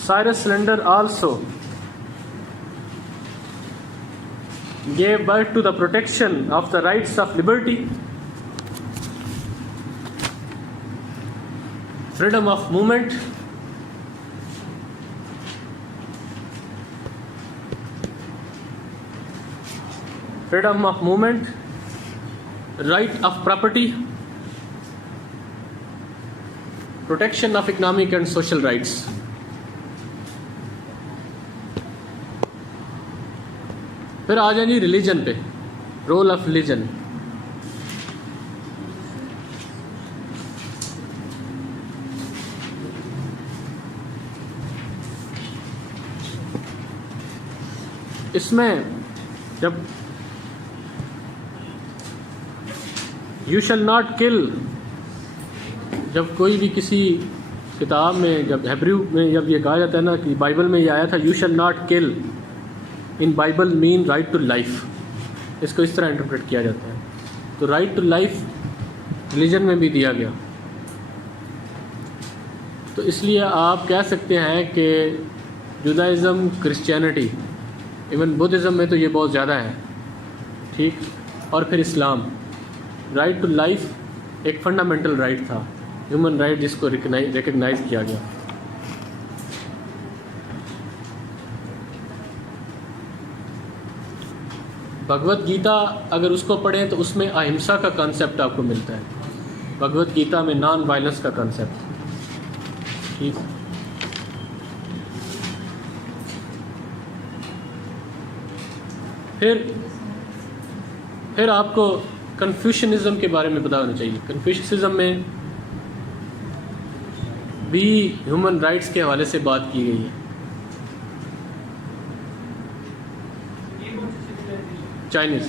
Cyrus cylinder also gave birth to the protection of the rights of liberty, freedom of movement, right of property, protection of economic and social rights. फिर आ जाए जी रिलीजन पे, रोल ऑफ रिलीजन। इसमें जब यू शैल नॉट किल, जब कोई भी किसी किताब में, जब हेब्रू में जब ये कहा जाता है ना कि बाइबल में ये आया था, you shall not kill in Bible mean right to life, इसको इस तरह इंटरप्रेट किया जाता है। तो राइट टू लाइफ रिलीजन में भी दिया गया। तो इसलिए आप कह सकते हैं कि जुदाइज़म, क्रिश्चियनिटी, इवन बुद्धिज़्म में तो ये बहुत ज़्यादा है, ठीक, और फिर इस्लाम, राइट टू लाइफ एक फंडामेंटल राइट था, ह्यूमन राइट, जिसको रिकग्नाइज किया गया। भगवत गीता अगर उसको पढ़ें तो उसमें अहिंसा का कॉन्सेप्ट आपको मिलता है, भगवत गीता में नॉन वायलेंस का कॉन्सेप्ट, ठीक। फिर आपको कन्फ्यूशनिज्म के बारे में पता होना चाहिए। कन्फ्यूशनिज्म में भी ह्यूमन राइट्स के हवाले से बात की गई है। Chinese,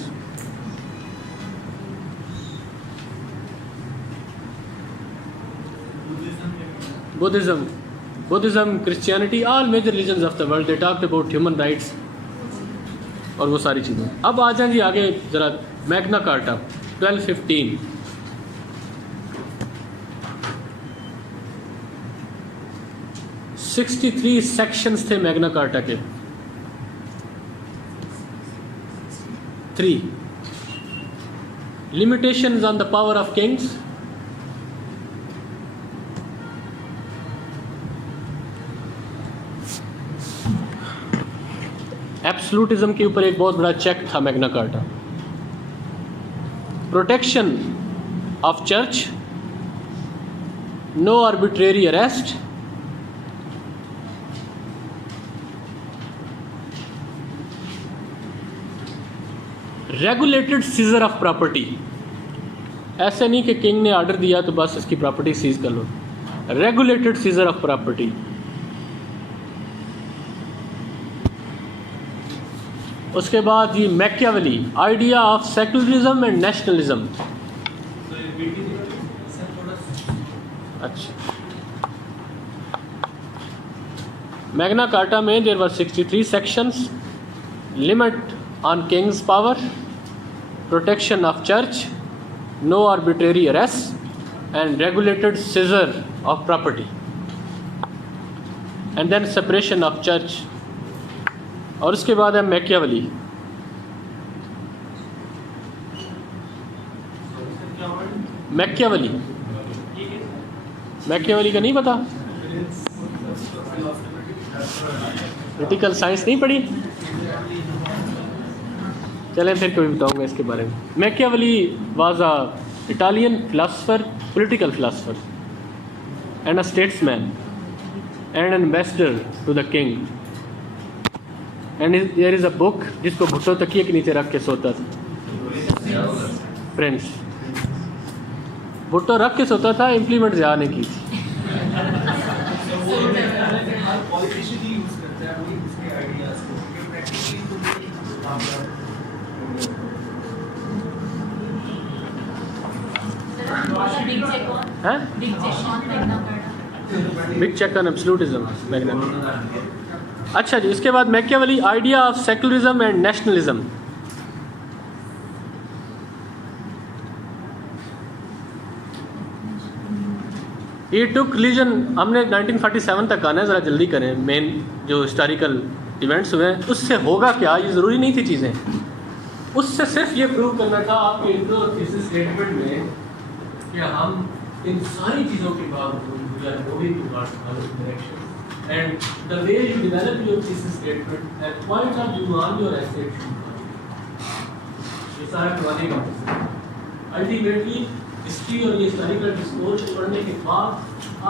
Buddhism, Christianity, all major religions of the world they talked about human rights और वो सारी चीज़ें। अब आ जाएं जी आगे ज़रा, मैग्ना कार्टा 1215, सिक्सटी 63 सेक्शंस थे मैग्ना कार्टा के। 3 limitations on the power of kings, absolutism के ऊपर एक बहुत बड़ा चेक था Magna Carta. Protection of church, no arbitrary arrest, regulated seizure of property. ऐसे नहीं कि किंग ने ऑर्डर दिया तो बस इसकी प्रॉपर्टी सीज कर लो, रेगुलेटेड सीजर ऑफ प्रॉपर्टी। उसके बाद ये Machiavelli, idea of secularism and nationalism. अच्छा, मैग्ना कार्टा में there were 63 sections, limit on kings power, protection of church, no arbitrary arrest and regulated seizure of property, and then separation of church. और उसके बाद है मैकियावेली। मैकियावेली, मैकियावेली का नहीं पता? पॉलिटिकल साइंस नहीं पढ़ी? चलें फिर कभी बताऊंगा इसके बारे में। Machiavelli was a Italian philosopher, political philosopher and a statesman and an ambassador to the king. And there is a book जिसको भुट्टो तकिए के नीचे रख के सोता था। फ्रेंड्स, भुट्टो रख के सोता था, इम्प्लीमेंट ज़्यादा नहीं की थी। Big check on absolutism Magna. अच्छा जी, इसके बाद Machiavelli, idea of secularism and nationalism. ये टुक रिलीजन, हमने 1947 तक आना है, ज़रा जल्दी करें। मेन जो हिस्टोरिकल इवेंट्स हुए हैं उससे होगा क्या, ये ज़रूरी नहीं थी चीज़ें। उससे सिर्फ ये प्रूव करना था आपके इंट्रो थीसिस स्टेटमेंट में कि हम इन सारी चीज़ों के बावजूद we are moving towards other direction, and the way you develop your thesis statement at point of view on your essay ये सारा करवाने का अल्टीमेटली हिस्ट्री और ये हिस्टोरिकल डिस्कोर्स पढ़ने के बाद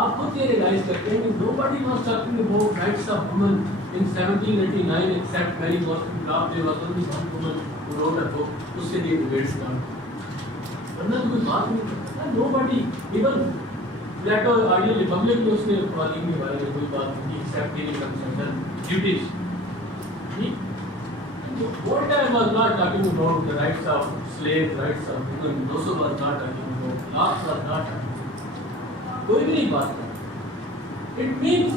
आप खुद ये रियलाइज करते हैं कि nobody was talking about rights of women in 1789 except Mary Wollstonecraft. There was only one woman who wrote a book, उससे ये डिबेट स्टार्ट। वरना तो कोई बात नहीं करता। nobody, even Plato ideal republic में उसने कॉलिंग के बारे में कोई बात नहीं, except giving consent duties. Voltaire was not talking about the rights of slaves, rights of women. Rousseau was not talking about, Locke was not talking about. कोई भी नहीं बात करता। It means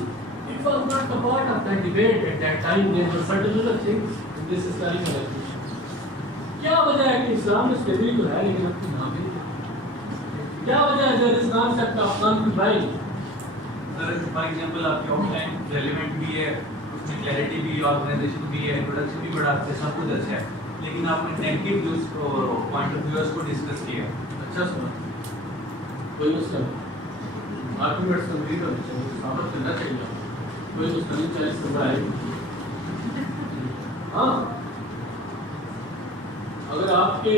it was not a part of that debate at that time. There were certain other things in this historical evolution. क्या वजह है कि इस्लाम में स्लेवरी तो है लेकिन अपनी नाम नहीं, क्या वजह है that is concept of non-crime? For example आपकी ऑफलाइन रेलेवेंट भी है, उसमें क्लैरिटी भी, ऑर्गेनाइजेशन भी है, प्रोडक्शन भी बड़ा अच्छा है, सब कुछ अच्छा है, लेकिन आपने negative views point of views को डिस्कस किया। अच्छा सुना, कोई उसका आर्गुमेंट समरी का साबित करना चाहिए, कोई उसका नहीं चाहिए समझाए। हाँ, अगर आपके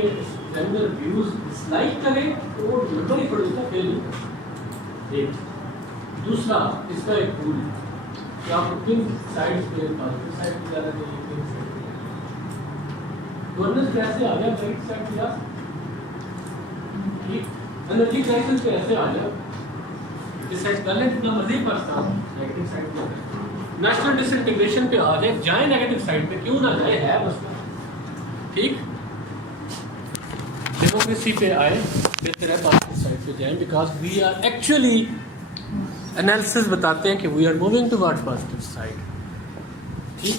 जेंडर व्यूज डिसलाइक करें तो वो नंबर ही पड़ेगा, फेल नहीं। एक दूसरा इसका एक रूल कि आप किन साइड पे पॉजिटिव साइड पे जाना चाहिए, किन साइड गवर्नेंस कैसे आ गया राइट साइड पे जा, ठीक एनर्जी क्राइसिस पे ऐसे आ गया, डिसाइड कर लें जितना मर्जी पड़ता है नेगेटिव साइड पे, नेशनल डिसइंटीग्रेशन पे आ जाए, जाए नेगेटिव साइड पे क्यों ना जाए, है मसला, ठीक। डेमोक्रेसी पे आए, बेहतर है पॉजिटिव साइड पे जाएं, because we are actually, analysis बताते हैं कि we are moving towards positive side, ठीक।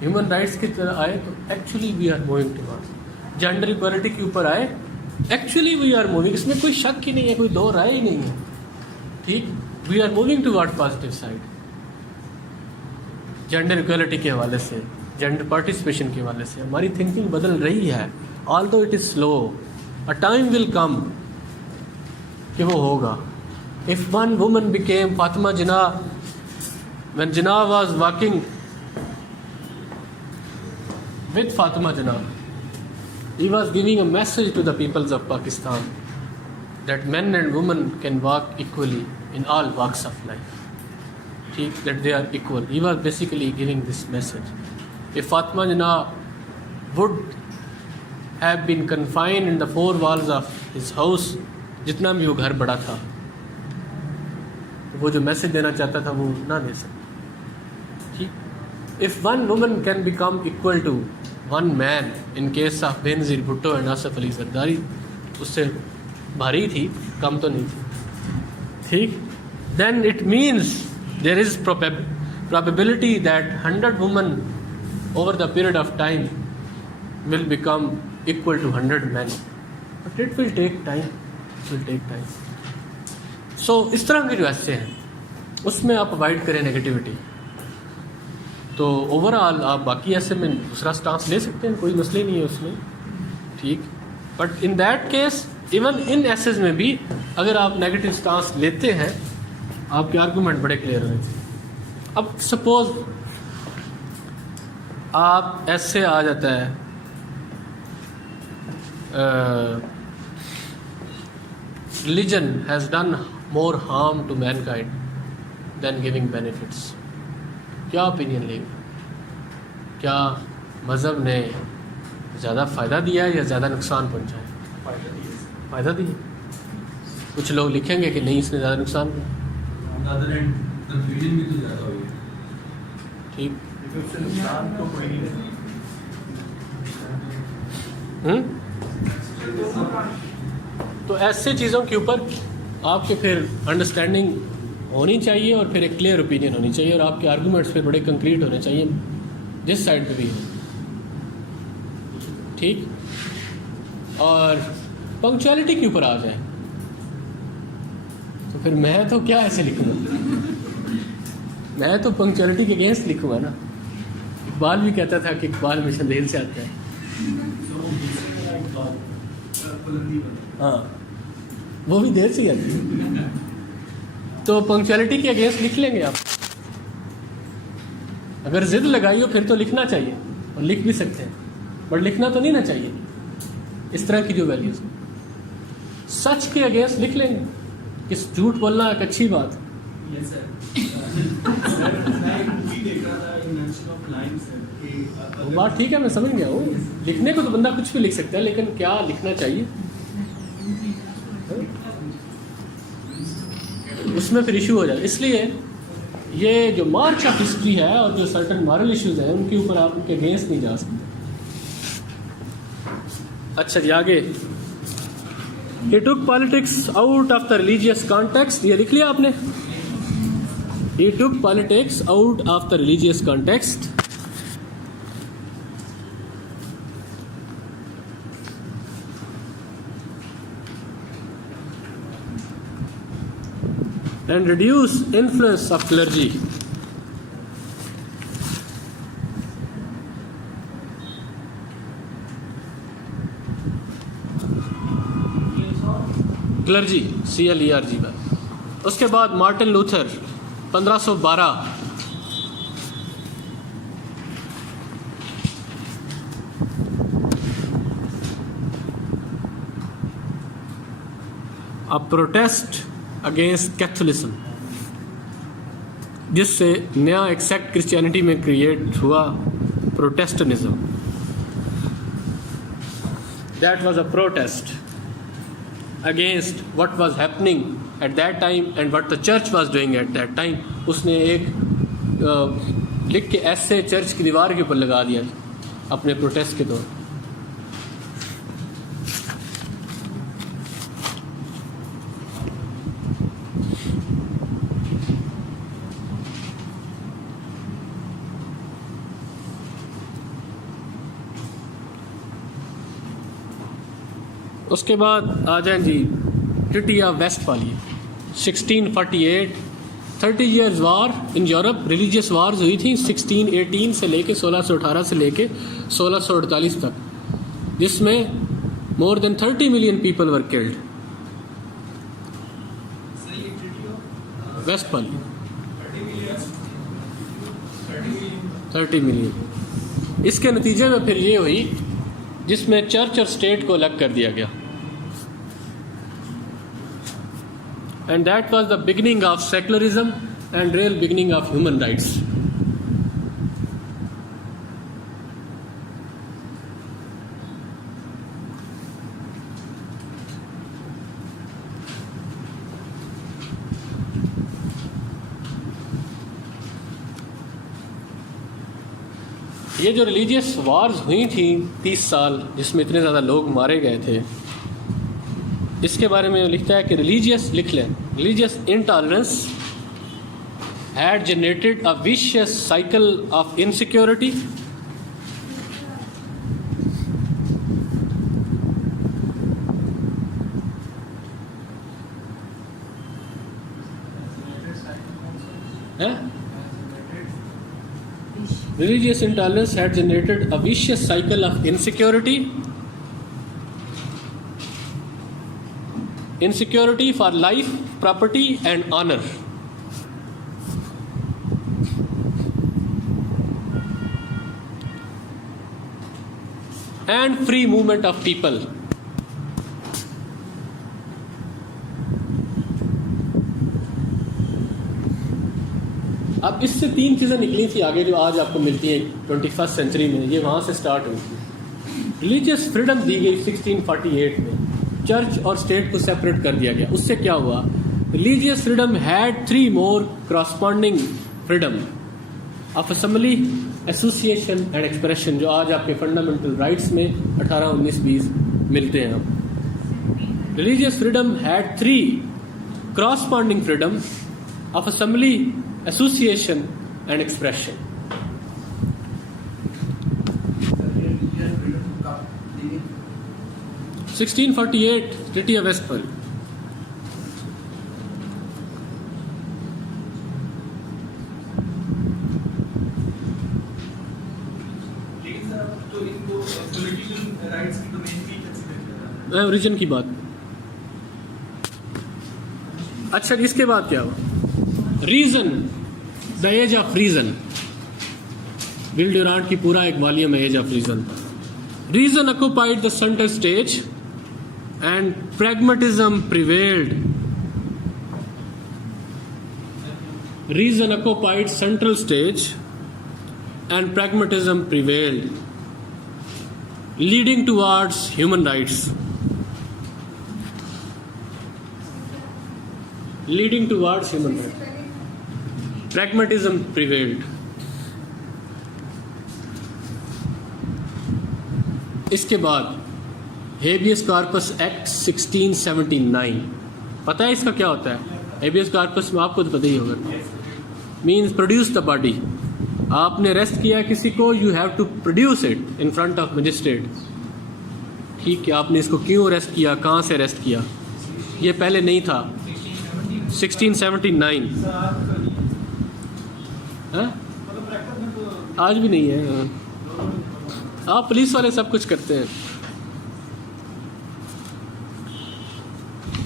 ह्यूमन राइट्स की तरह आए तो actually we are moving towards, gender equality के ऊपर आए, एक्चुअली वी आर मूविंग, इसमें कोई शक ही नहीं है, कोई दो राय ही नहीं है, ठीक। We are moving towards positive side, gender equality के हवाले से, जेंडर पार्टिसिपेशन के हवाले से हमारी थिंकिंग बदल रही है, although it is slow, a time will come कि वो होगा। If one woman became Fatima Jinnah, when Jinnah was walking with Fatima Jinnah, he was giving a message to the peoples of Pakistan that men and women can walk equally in all walks of life. That they are equal. He was basically giving this message. If Fatima Jinnah would have been confined in the four walls of his house, जितना भी वो घर बड़ा था, वो जो मैसेज देना चाहता था वो ना दे सकता. ठीक. If one woman can become equal to one man in case of Benazir Bhutto and Asif Ali Zardari, उससे भारी थी, कम तो नहीं थी. ठीक. Then it means there is probability that 100 women over the period of time will become equal to 100 men. But it will take time. It will take time. So इस तरह के जो ऐसे हैं उसमें आप अवॉइड करें नेगेटिविटी. तो ओवरऑल आप बाकी ऐसे में दूसरा स्टांस ले सकते हैं, कोई मसले नहीं है उसमें. ठीक. But in that case even in essays में भी अगर आप नेगेटिव स्टांस लेते हैं, आपके आर्गूमेंट बड़े क्लियर होने चाहिए. अब सपोज आप ऐसे आ जाता है religion has done more harm to mankind than giving benefits. क्या ओपिनियन लेंगे? क्या मज़हब ने ज़्यादा फ़ायदा दिया है या ज़्यादा नुकसान पहुंचाया? फ़ायदा दिया. कुछ लोग लिखेंगे कि नहीं, इसने ज़्यादा नुकसान किया. कंफ्यूजन भी तो ज़्यादा हुई है. ठीक. नुकसान तो कोई नहीं है. तो ऐसे चीज़ों के ऊपर आपके फिर अंडरस्टैंडिंग होनी चाहिए और फिर एक क्लियर ओपिनियन होनी चाहिए और आपके आर्गूमेंट्स फिर बड़े कंक्रीट होने चाहिए जिस साइड पे भी है. ठीक. और पंक्चुअलिटी के ऊपर आ जाए तो फिर मैं तो क्या ऐसे लिखूँगा? मैं तो पंक्चुअलिटी के अगेंस्ट लिखूँगा ना. इकबाल भी कहता था कि इकबाल मिशन देर से आता है. हाँ, वो भी देर से आती है. तो पंक्चुअलिटी के अगेंस्ट लिख लेंगे आप. अगर जिद लगाई हो फिर तो लिखना चाहिए और लिख भी सकते हैं, बट लिखना तो नहीं ना चाहिए इस तरह की जो वैल्यूज. सच के अगेंस्ट लिख लेंगे कि झूठ बोलना एक अच्छी बात. वो बात ठीक है, मैं समझ गया हूँ. लिखने को तो बंदा कुछ भी लिख सकता है, लेकिन क्या लिखना चाहिए उसमें फिर इशू हो जाए. इसलिए ये जो मार्च ऑफ हिस्ट्री है और जो सर्टन मॉरल इश्यूज हैं उनके ऊपर आप उनके अगेंस्ट नहीं जा सकते. अच्छा जी, आगे. He took politics out of the religious context. ये लिख लिया आपने? He took politics out of the religious context and reduced influence of clergy. Clergy, CLERG. उसके बाद Martin Luther 1512. A protest against Catholicism, जिससे नया एक सेक्ट क्रिश्चियनिटी में क्रिएट हुआ, Protestantism. That was a protest against what was happening at that time and what the church was doing at that time. उसने एक लिख के ऐसे चर्च की दीवार के ऊपर लगा दिया अपने प्रोटेस्ट के दौर. उसके बाद आ जाएं जी treaty of Westphalia 1648. 30 years war in Europe. Religious wars हुई थी 1618 से लेके 1618 से लेके 1648 तक, जिसमें more than 30 million people were killed. Westphalia 30 million. इसके नतीजे में फिर ये हुई जिसमें चर्च और स्टेट को अलग कर दिया गया, and that was the beginning of secularism and real beginning of human rights. ये जो रिलीजियस वार्स हुई थी 30 साल, जिसमें इतने ज़्यादा लोग मारे गए थे, इसके बारे में लिखता है कि लिख लें, religious intolerance had generated a vicious cycle of insecurity Religious intolerance had generated a vicious cycle of insecurity for life, property, and honor. And free movement of people. अब इससे 3 चीज़ें निकली थी आगे जो आज आपको मिलती हैं 21st सेंचुरी में, ये वहाँ से स्टार्ट हुई थी। रिलीजियस फ्रीडम दी गई 1648 में, चर्च और स्टेट को सेपरेट कर दिया गया। उससे क्या हुआ? Religious freedom had 3 more corresponding freedom of assembly, association and expression, जो आज आपके फंडामेंटल राइट्स में 18, 19, 20 मिलते हैं। अब religious freedom had 3 corresponding freedom of assembly, association and expression. Yes. 1648 Treaty of Westphal. लेकिन सर तो इनको पॉलिटिकल राइट्स की डोमेन भी कंसीडर कर रहा है। ओरिजिन की बात। अच्छा, इसके बाद क्या हुआ? Reason, the age of reason, Will Durant की पूरा एक वॉल्यूम है age of reason. Reason occupied the centre stage and pragmatism prevailed. Reason occupied central stage and pragmatism prevailed, leading towards human rights. Leading towards human rights. Pragmatism prevailed. इसके बाद हेबियस कॉर्पस एक्ट 1679, पता है इसका क्या होता है? हेबियस कॉर्पस में आपको तो पता ही होगा, मीन्स प्रोड्यूस द बॉडी। आपने अरेस्ट किया किसी को, you have to produce it in front of magistrate. ठीक है, आपने इसको क्यों अरेस्ट किया, कहाँ से अरेस्ट किया, ये पहले नहीं था। 1679 आज भी नहीं है। आप पुलिस वाले सब कुछ करते हैं।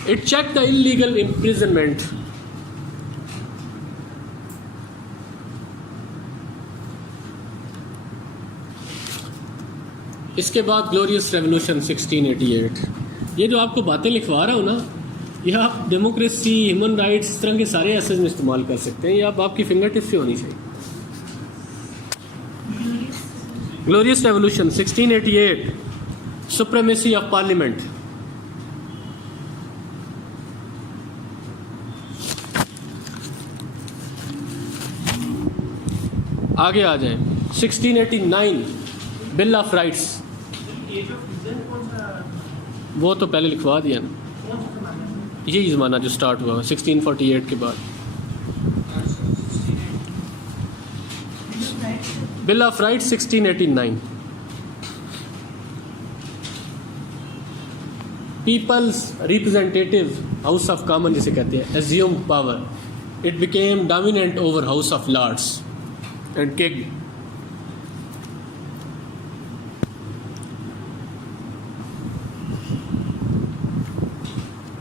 It check the illegal imprisonment. इसके बाद ग्लोरियस रेवोल्यूशन 1688। ये जो आपको बातें लिखवा रहा हूँ ना, यह आप डेमोक्रेसी, ह्यूमन राइट्स, इस तरह के सारे एसेज में इस्तेमाल कर सकते हैं। ये आप आपकी फिंगर टिप से होनी चाहिए। Glorious revolution 1688, supremacy of parliament. आगे आ जाए 1689 बिल ऑफ राइट्स। वो तो पहले लिखवा दिया ना, यही ज़माना जो स्टार्ट हुआ 1648 के बाद। Bill of rights 1689। People's representative house of common जिसे कहते हैं, assume power. It became dominant over house of lords and king.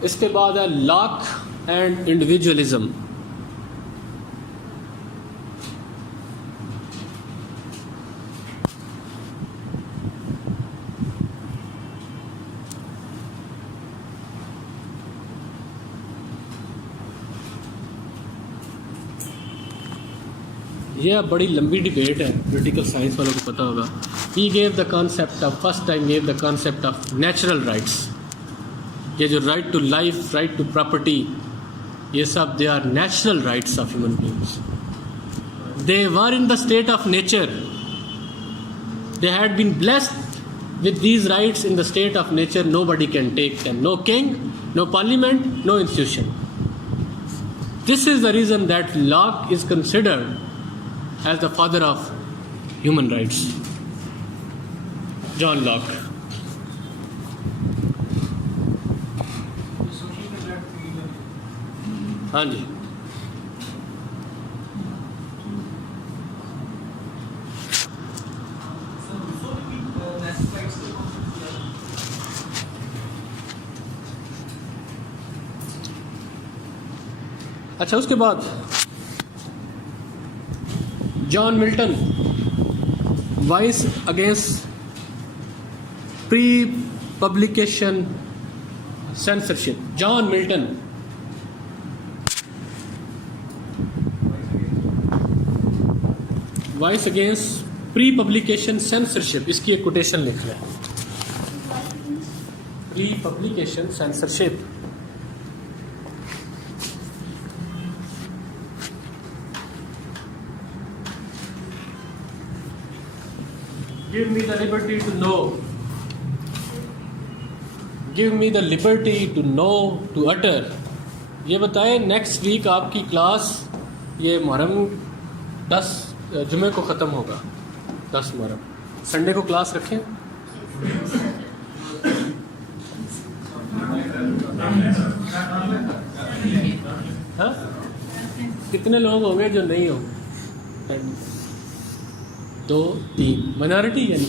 इसके बाद है लॉक एंड इंडिविजुअलिज्म। ये बड़ी लंबी डिबेट है, पॉलिटिकल साइंस वालों को पता होगा। He gave the concept of first time gave the concept of natural rights. ये जो right to life, right to property, ये सब they are natural rights of human beings. They were in the state of nature, they had been blessed with these rights in the state of nature. Nobody can take them, no king, no parliament, no institution. This is the reason that Locke is considered as the father of human rights. John Locke. हाँ जी, अच्छा उसके बाद John Milton, vice against pre publication censorship. John Milton, vice against pre publication censorship, इसकी एक कोटेशन लिख लें। Pre publication censorship. Give me the liberty to know. Give me the liberty to know, to utter. ये बताएं नेक्स्ट वीक आपकी क्लास, ये मुहर्रम 10 जुमे को ख़त्म होगा, 10 मुहर्रम, संडे को क्लास रखें। हाँ, कितने लोग होंगे जो नहीं होंगे? 2-3 माइनॉरिटी यानी,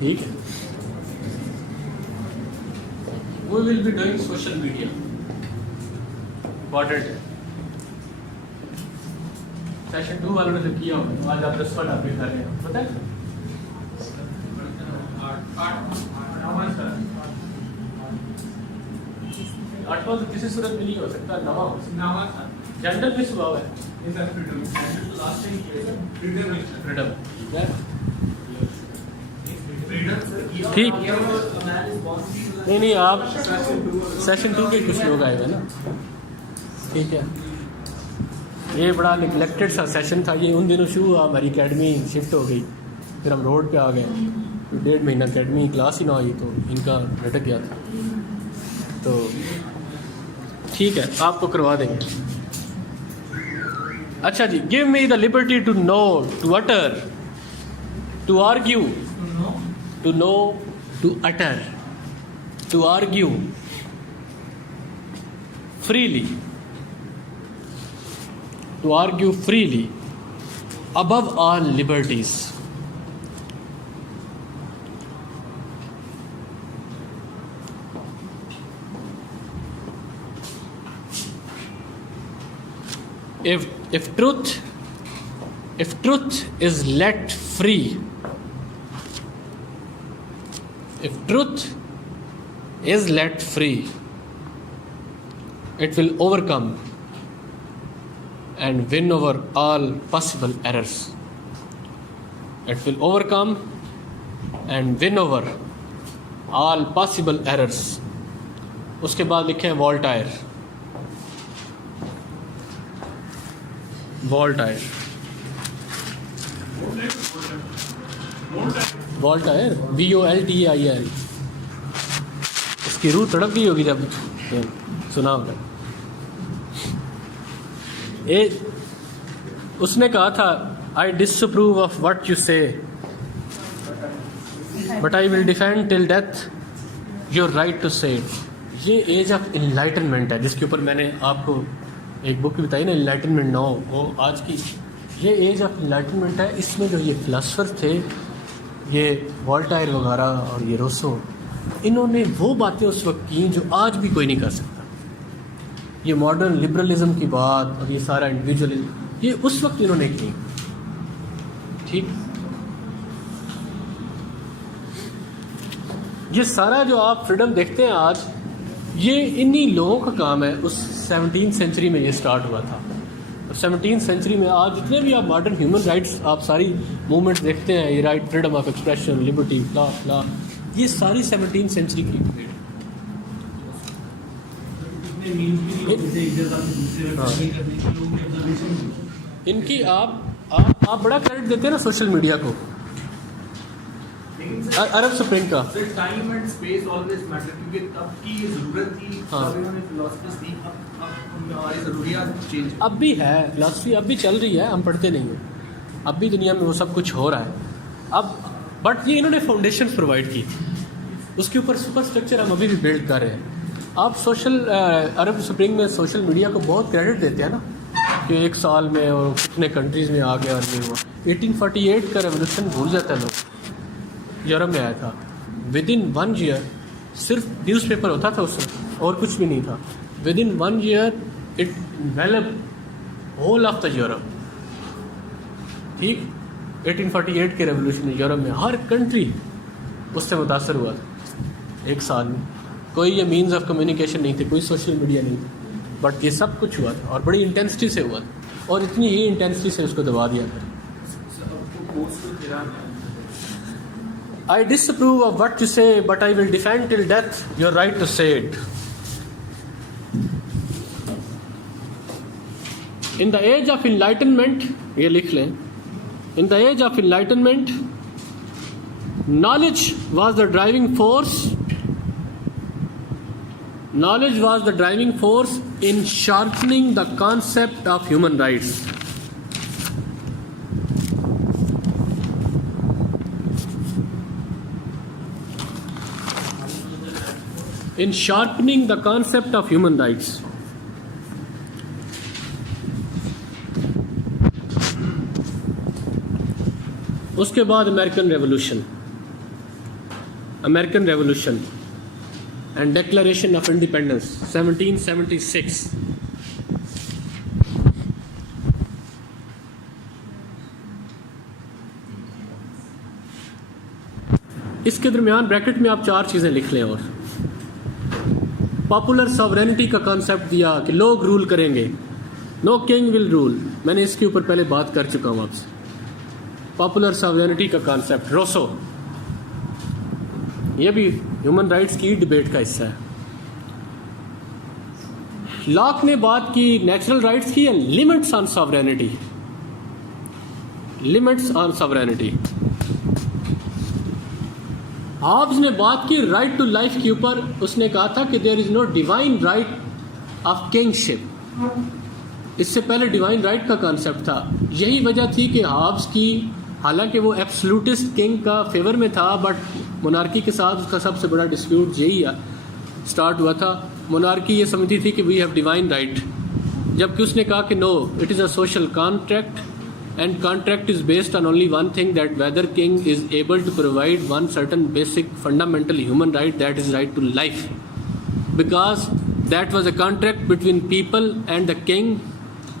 ठीक है। We will be doing social media, important है। सेशन 2 वालों ने जो किया होगा, आज आप 10वां टॉपिक कर रहे हैं, पता है? 8वां तो किसी सूरत में नहीं हो सकता, 9वां जनरल भी स्वभाव है। ठीक, नहीं आप सेशन 2 के कुछ लोग आएगा ना, ठीक है। ये बड़ा निगलेक्टेड सा सेशन था, ये उन दिनों शुरू हुआ, हमारी एकेडमी शिफ्ट हो गई, फिर हम रोड पे आ गए, तो 1.5 महीना एकेडमी क्लास ही ना हुई, तो इनका लटक गया था। तो ठीक है, आपको करवा देंगे। अच्छा जी, give me the liberty to know, to utter, to argue, to know, to utter, to argue freely, to argue freely above all liberties. If truth is let free, if truth is let free, it will overcome and win over all possible errors. It will overcome and win over all possible errors. उसके बाद लिखे हैं वॉल्टायर, वॉल्टायर, वॉल्टायर, VOLTAIR। उसकी रूह तड़प गई होगी जब सुना होगा। उसने कहा था, I disapprove of what you say, but I will defend till death your right to say it. ये एज ऑफ इनलाइटनमेंट है, जिसके ऊपर मैंने आपको एक बुक बताई ना, इनलाइटनमेंट 9, वो आज की। ये एज ऑफ इनलाइटनमेंट है। इसमें जो ये फिलासफर थे, ये वॉल्टायर वगैरह और ये रोसो, इन्होंने वो बातें उस वक्त की जो आज भी कोई नहीं कर सकता। ये मॉडर्न लिबरलिज्म की बात और ये सारा इंडिविजुअलिज्म, ये उस वक्त इन्होंने की। ठीक, ये सारा जो आप फ्रीडम देखते हैं आज, ये इन्हीं लोगों का काम है। उस 17th सेंचुरी में ये स्टार्ट हुआ था। 17th सेंचुरी में आज जितने भी आप मॉडर्न ह्यूमन राइट्स आप सारी मूवमेंट्स देखते हैं, ये right, freedom of expression, liberty, law, ये सारी 17th सेंचुरी की डिबेट। इनकी आप बड़ा क्रेडिट देते हैं ना सोशल मीडिया को, अरब स्प्रिंग का। Time and space always matter, क्योंकि तब की ये ज़रूरत थी, हाँ। तब इन्होंने फिलॉसफीज दी, अब हमारी ज़रूरियात चेंज। अब भी है फिलॉसफी, अब भी चल रही है, हम पढ़ते नहीं हैं, अब भी दुनिया में वो सब कुछ हो रहा है अब, बट ये इन्होंने फाउंडेशन प्रोवाइड की, उसके ऊपर सुपर स्ट्रक्चर हम अभी भी बिल्ड कर रहे हैं। आप सोशल अरब स्प्रिंग में सोशल मीडिया को बहुत क्रेडिट देते हैं ना कि 1 साल में और कितने कंट्रीज़ में आ गया और ये हुआ। 1848 का रेवोल्यूशन भूल जाता है लोग, यूरोप में आया था। विद इन 1 ईयर सिर्फ न्यूज़पेपर होता था उसमें और कुछ भी नहीं था। Within 1 year it develop whole of the Europe. ठीक, 1848 के रेवोल्यूशन में यूरोप में हर कंट्री उससे मुतासर हुआ था 1 साल में। कोई ये मीन्स ऑफ कम्युनिकेशन नहीं थे, कोई सोशल मीडिया नहीं था, बट ये सब कुछ हुआ था और बड़ी इंटेंसिटी से हुआ था और इतनी ही इंटेंसिटी से उसको दबा दिया था। I disapprove of what you say, but I will defend till death your right to say it. In the age of enlightenment, ये लिख लें, in the age of enlightenment, knowledge was the driving force. Knowledge was the driving force in sharpening the concept of human rights. In sharpening the concept of human rights. उसके बाद American revolution and declaration of independence 1776। इसके दरमियान ब्रैकेट में आप 4 चीज़ें लिख लें। और पॉपुलर सॉवरेनिटी का कॉन्सेप्ट दिया कि लोग रूल करेंगे, नो किंग विल रूल। मैंने इसके ऊपर पहले बात कर चुका हूँ आपसे। पॉपुलर सॉवरेनिटी का कॉन्सेप्ट रोसो, ये भी ह्यूमन राइट्स की डिबेट का हिस्सा है। लॉक ने बात की नेचुरल राइट्स की, limits on sovereignty, limits on sovereignty. Hobbes ने बात की राइट टू लाइफ के ऊपर, उसने कहा था कि there is no divine right of kingship. इससे पहले डिवाइन राइट का कॉन्सेप्ट था। यही वजह थी कि हॉब्स की, हालांकि वो एब्सोल्यूटिस्ट किंग का फेवर में था, बट मोनार्की के साथ उसका सबसे बड़ा डिस्प्यूट यही स्टार्ट हुआ था। मोनार्की ये समझती थी कि वी हैव डिवाइन राइट, जबकि उसने कहा कि no, it is a social contract and contract is based on only one thing, that whether king is able to provide one certain basic fundamental human right, that is right to life, because that was a contract between people and the king.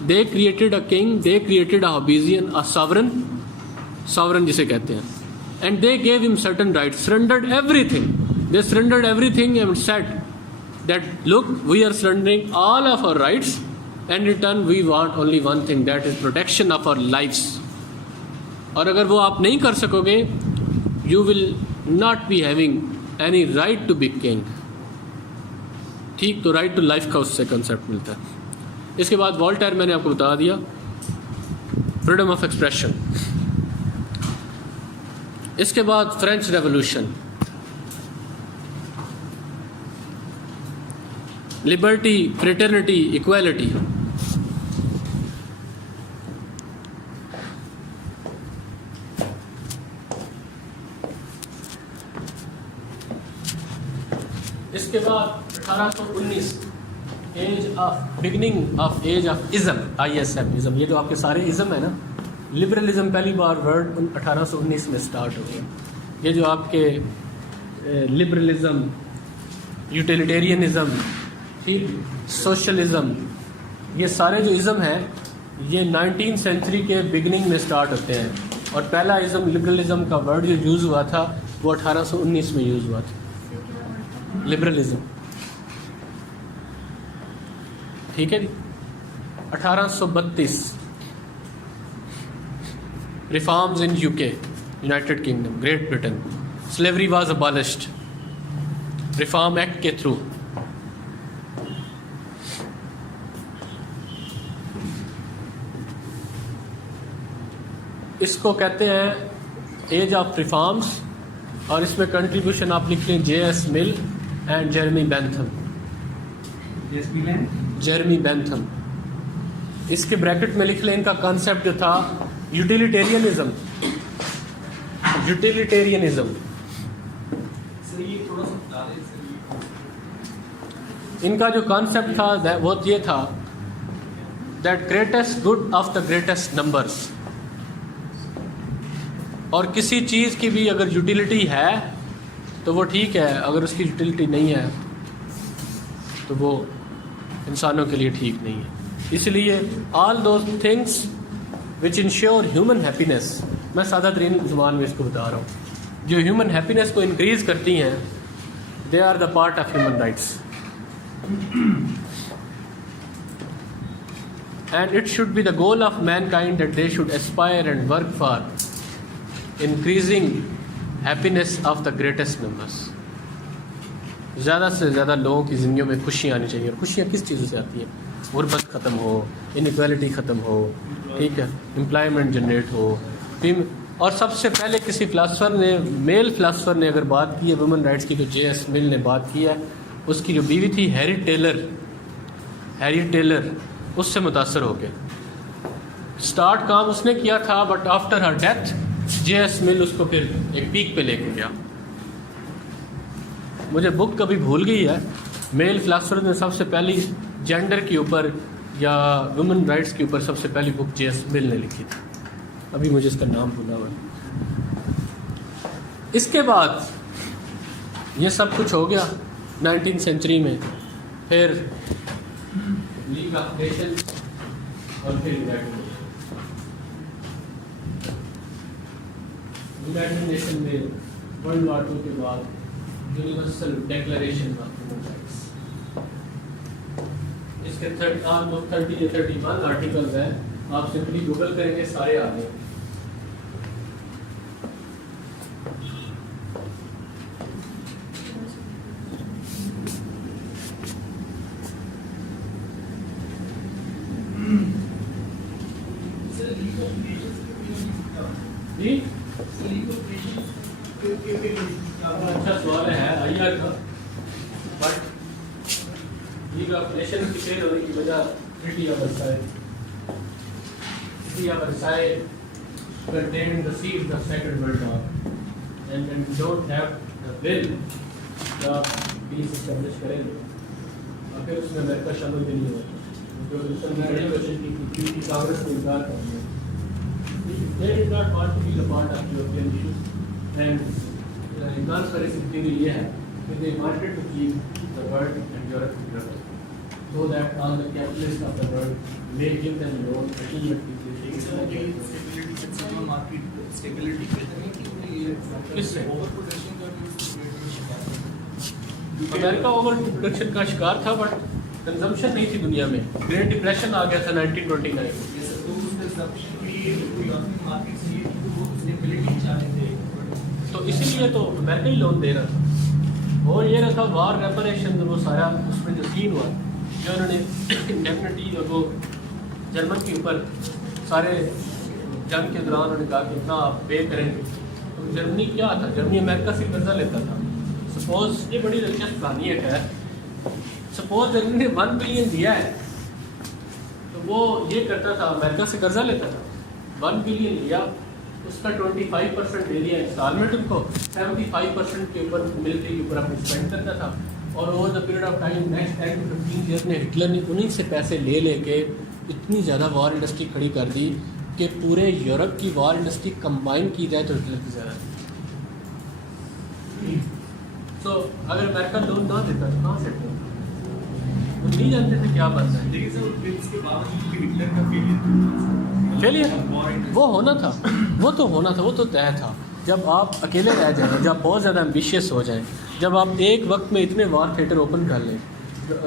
They created a king, they created a Hobbesian, a sovereign जिसे कहते हैं, and they gave him certain rights, surrendered everything. They surrendered everything and said that look, we are surrendering all of our rights, and in return we want only one thing, that is protection of our lives. और अगर वो आप नहीं कर सकोगे, you will not be having any right to be king. ठीक, तो राइट टू लाइफ का उससे कंसेप्ट मिलता है। इसके बाद वॉल्टेयर मैंने आपको बता दिया, फ्रीडम ऑफ एक्सप्रेशन। इसके बाद French revolution, liberty, fraternity, equality. इसके बाद 1819, age of beginning of age of ism, ISM ism. ये जो आपके सारे इज़म है ना, लिबरलिज्म पहली बार वर्ड 1819 में स्टार्ट हो गया। ये जो आपके लिबरलिज्म, यूटिलिटेरियनिज्म, ठीक, सोशलिज्म, ये सारे जो इज़म हैं ये 19th सेंचुरी के बिगिनिंग में स्टार्ट होते हैं। और पहला इज़म लिबरलिज्म का वर्ड जो यूज़ हुआ था वो 1819 में यूज़ हुआ था, लिबरलिज्म। ठीक है जी। 1832 reforms in UK, United kingdom, great Britain. Slavery was abolished reform act के थ्रू। इसको कहते हैं एज ऑफ रिफॉर्म्स, और इसमें कंट्रीब्यूशन आप लिख लें J.S. Mill and Jeremy Bentham. Jeremy Bentham, इसके ब्रैकेट में लिख लें इनका कॉन्सेप्ट जो था यूटिलिटेरियनिज्म। यूटिलिटेरियनिज्म इनका जो कॉन्सेप्ट था वो ये था that greatest good of the greatest numbers. और किसी चीज़ की भी अगर यूटिलिटी है तो वो ठीक है, अगर उसकी यूटिलिटी नहीं है तो वो इंसानों के लिए ठीक नहीं है। इसलिए all those things which ensure human happiness, मैं सादा तरीन ज़ुबान में इसको बता रहा हूँ, जो ह्यूमन हैप्पीनेस को इंक्रीज़ करती हैं, they are the part of human rights. And it should be the goal of mankind that they should aspire and work for increasing happiness of the greatest numbers। ज़्यादा से ज़्यादा लोगों की ज़िंदगियों में खुशियाँ आनी चाहिए। और खुशियाँ किस चीज़ों से आती हैं? गुर्बत ख़त्म हो, इनइक्वालिटी ख़त्म हो, ठीक है, एम्प्लॉयमेंट जनरेट हो। और सबसे पहले किसी फ़िलासफ़र ने, मेल फ़िलासफ़र ने अगर बात की है वुमेन राइट्स की, तो J.S. मिल ने बात की है। उसकी जो बीवी थी हैरी टेलर, उससे मुतासर हो गए। स्टार्ट काम उसने किया था, but after her death J.S. मिल उसको फिर एक पीक पे लेके गया। मुझे बुक कभी भूल गई है, मेल फ़िलासफ़र ने सबसे पहली जेंडर के ऊपर या वुमेन राइट्स के ऊपर सबसे पहली बुक J.S. मिल ने लिखी थी, अभी मुझे इसका नाम भूला हुआ है। इसके बाद ये सब कुछ हो गया 19th सेंचुरी में, फिर लीग ऑफ नेशंस और फिर यूनाइटेड नेशन में वर्ल्ड वॉर 2 के बाद universal declaration of human rights. इसके 30 या 31 आर्टिकल्स हैं, आप सिंपली गूगल करेंगे सारे आ गए। अच्छा सवाल है आईआर का, बट लीग ऑफ नेशंस की फेल होने की वजह treaty of Versailles contained the seeds of Second World War, and when we don't have the will the peace establish करेंगे, और फिर उसमें अमेरिका शामिल भी नहीं होगा, जो उसने रेजोल्यूशन की कांग्रेस को इनकार कर दिया। They did not want to be the part of European issues, and conspiracy theory ये है कि they wanted to keep the world and Europe together, so that all the capitalists of the world may give them loan ultimately America over production का शिकार था, बट कंजम्पशन नहीं थी दुनिया में। ग्रेट डिप्रेशन आ गया था 1929 तो इसीलिए तो अमेरिका ही लोन दे रहा था। और ये रहा था वार रेपरेशन, वो सारा उसमें जो सीन हुआ, जो उन्होंने इंडेमनिटी और वो जर्मन के ऊपर सारे जंग के दौरान उन्होंने कहा कि इतना आप पे करेंगे, तो जर्मनी क्या था, जर्मनी अमेरिका से कर्जा लेता था। सपोज ये बड़ी दिलचस्प कहानी है, सपोज जर्मनी ने 1 बिलियन दिया है, तो वो ये करता था अमेरिका से कर्जा लेता था, 1 बिलियन लिया, उसका 25% दे दिया इंस्टॉलमेंट उनको, 75% के ऊपर मिलिट्री के ऊपर अपने स्पेंड करता था। और over the period of time next 10 to 15 year में हिटलर ने उन्हीं से पैसे ले लेके इतनी ज़्यादा वॉर इंडस्ट्री खड़ी कर दी कि पूरे यूरोप की वॉर इंडस्ट्री कंबाइन की जाए तो हिटलर की ज़्यादा। तो अगर अमेरिका लोन ना देता तो कहाँ से वो नहीं जानते थे क्या बनता है। फेलियर वो होना था, वो तो तय था। जब आप अकेले रह जाएं, जब बहुत ज़्यादा एम्बिशियस हो जाएं, जब आप एक वक्त में इतने वार थिएटर ओपन कर लें,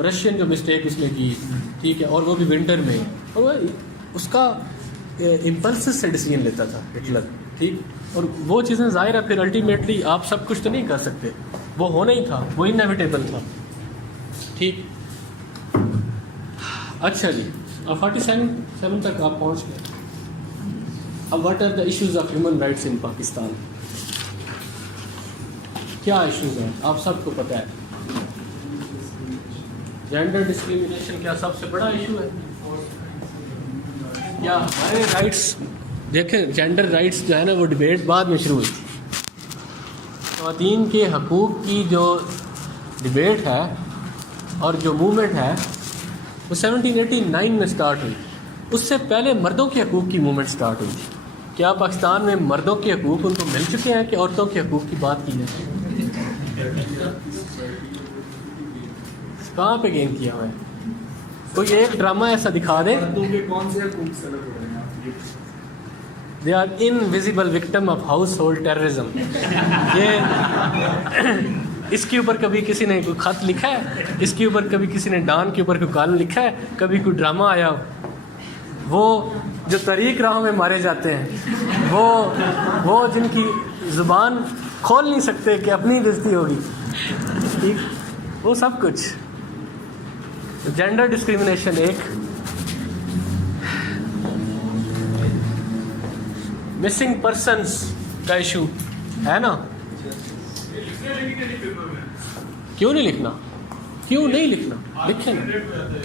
रशियन जो मिस्टेक इसने की, ठीक है, और वो भी विंटर में, और उसका इम्पल्स से डिसीजन लेता था हिटलर, ठीक। और वो चीज़ें ज़ाहिर है फिर अल्टीमेटली आप सब कुछ तो नहीं कर सकते, वो होना ही था, वो इनएविटेबल था, ठीक। अच्छा जी, अब 47 तक आप पहुंच गए। अब what are the issues of human rights in Pakistan? क्या इश्यूज हैं आप सबको पता है। जेंडर डिस्क्रिमिनेशन क्या सबसे बड़ा इशू है? क्या हमारे राइट्स, देखें जेंडर राइट्स जो है ना वो डिबेट बाद में शुरू हुई थी। ख़वातीन के हकूक़ की जो डिबेट है और जो मूवमेंट है वो 1789 में स्टार्ट हुई। उससे पहले मर्दों के हकूक़ की मूवमेंट स्टार्ट हुई थी। क्या पाकिस्तान में मर्दों के हकूक़ उनको मिल चुके हैं कि औरतों के हकूक़ की बात की जाए? कहाँ पे गेन किया हुआ है? कोई एक ड्रामा ऐसा दिखा दे। मर्दों के कौन से हकूक़ से अलग हो रहे हैं आप ये? They are invisible victim of household terrorism. ये इसके ऊपर कभी किसी ने कोई खत लिखा है? इसके ऊपर कभी किसी ने डान के ऊपर कोई कॉलम लिखा है? कभी कोई ड्रामा आया? वो जो तरीक राहों में मारे जाते हैं, वो जिनकी ज़ुबान खोल नहीं सकते कि अपनी बेइज्जती होगी, ठीक, वो सब कुछ। जेंडर डिस्क्रिमिनेशन एक, मिसिंग पर्सन्स का इशू है ना। क्यों नहीं लिखना? क्यों नहीं लिखना? लिखें ना।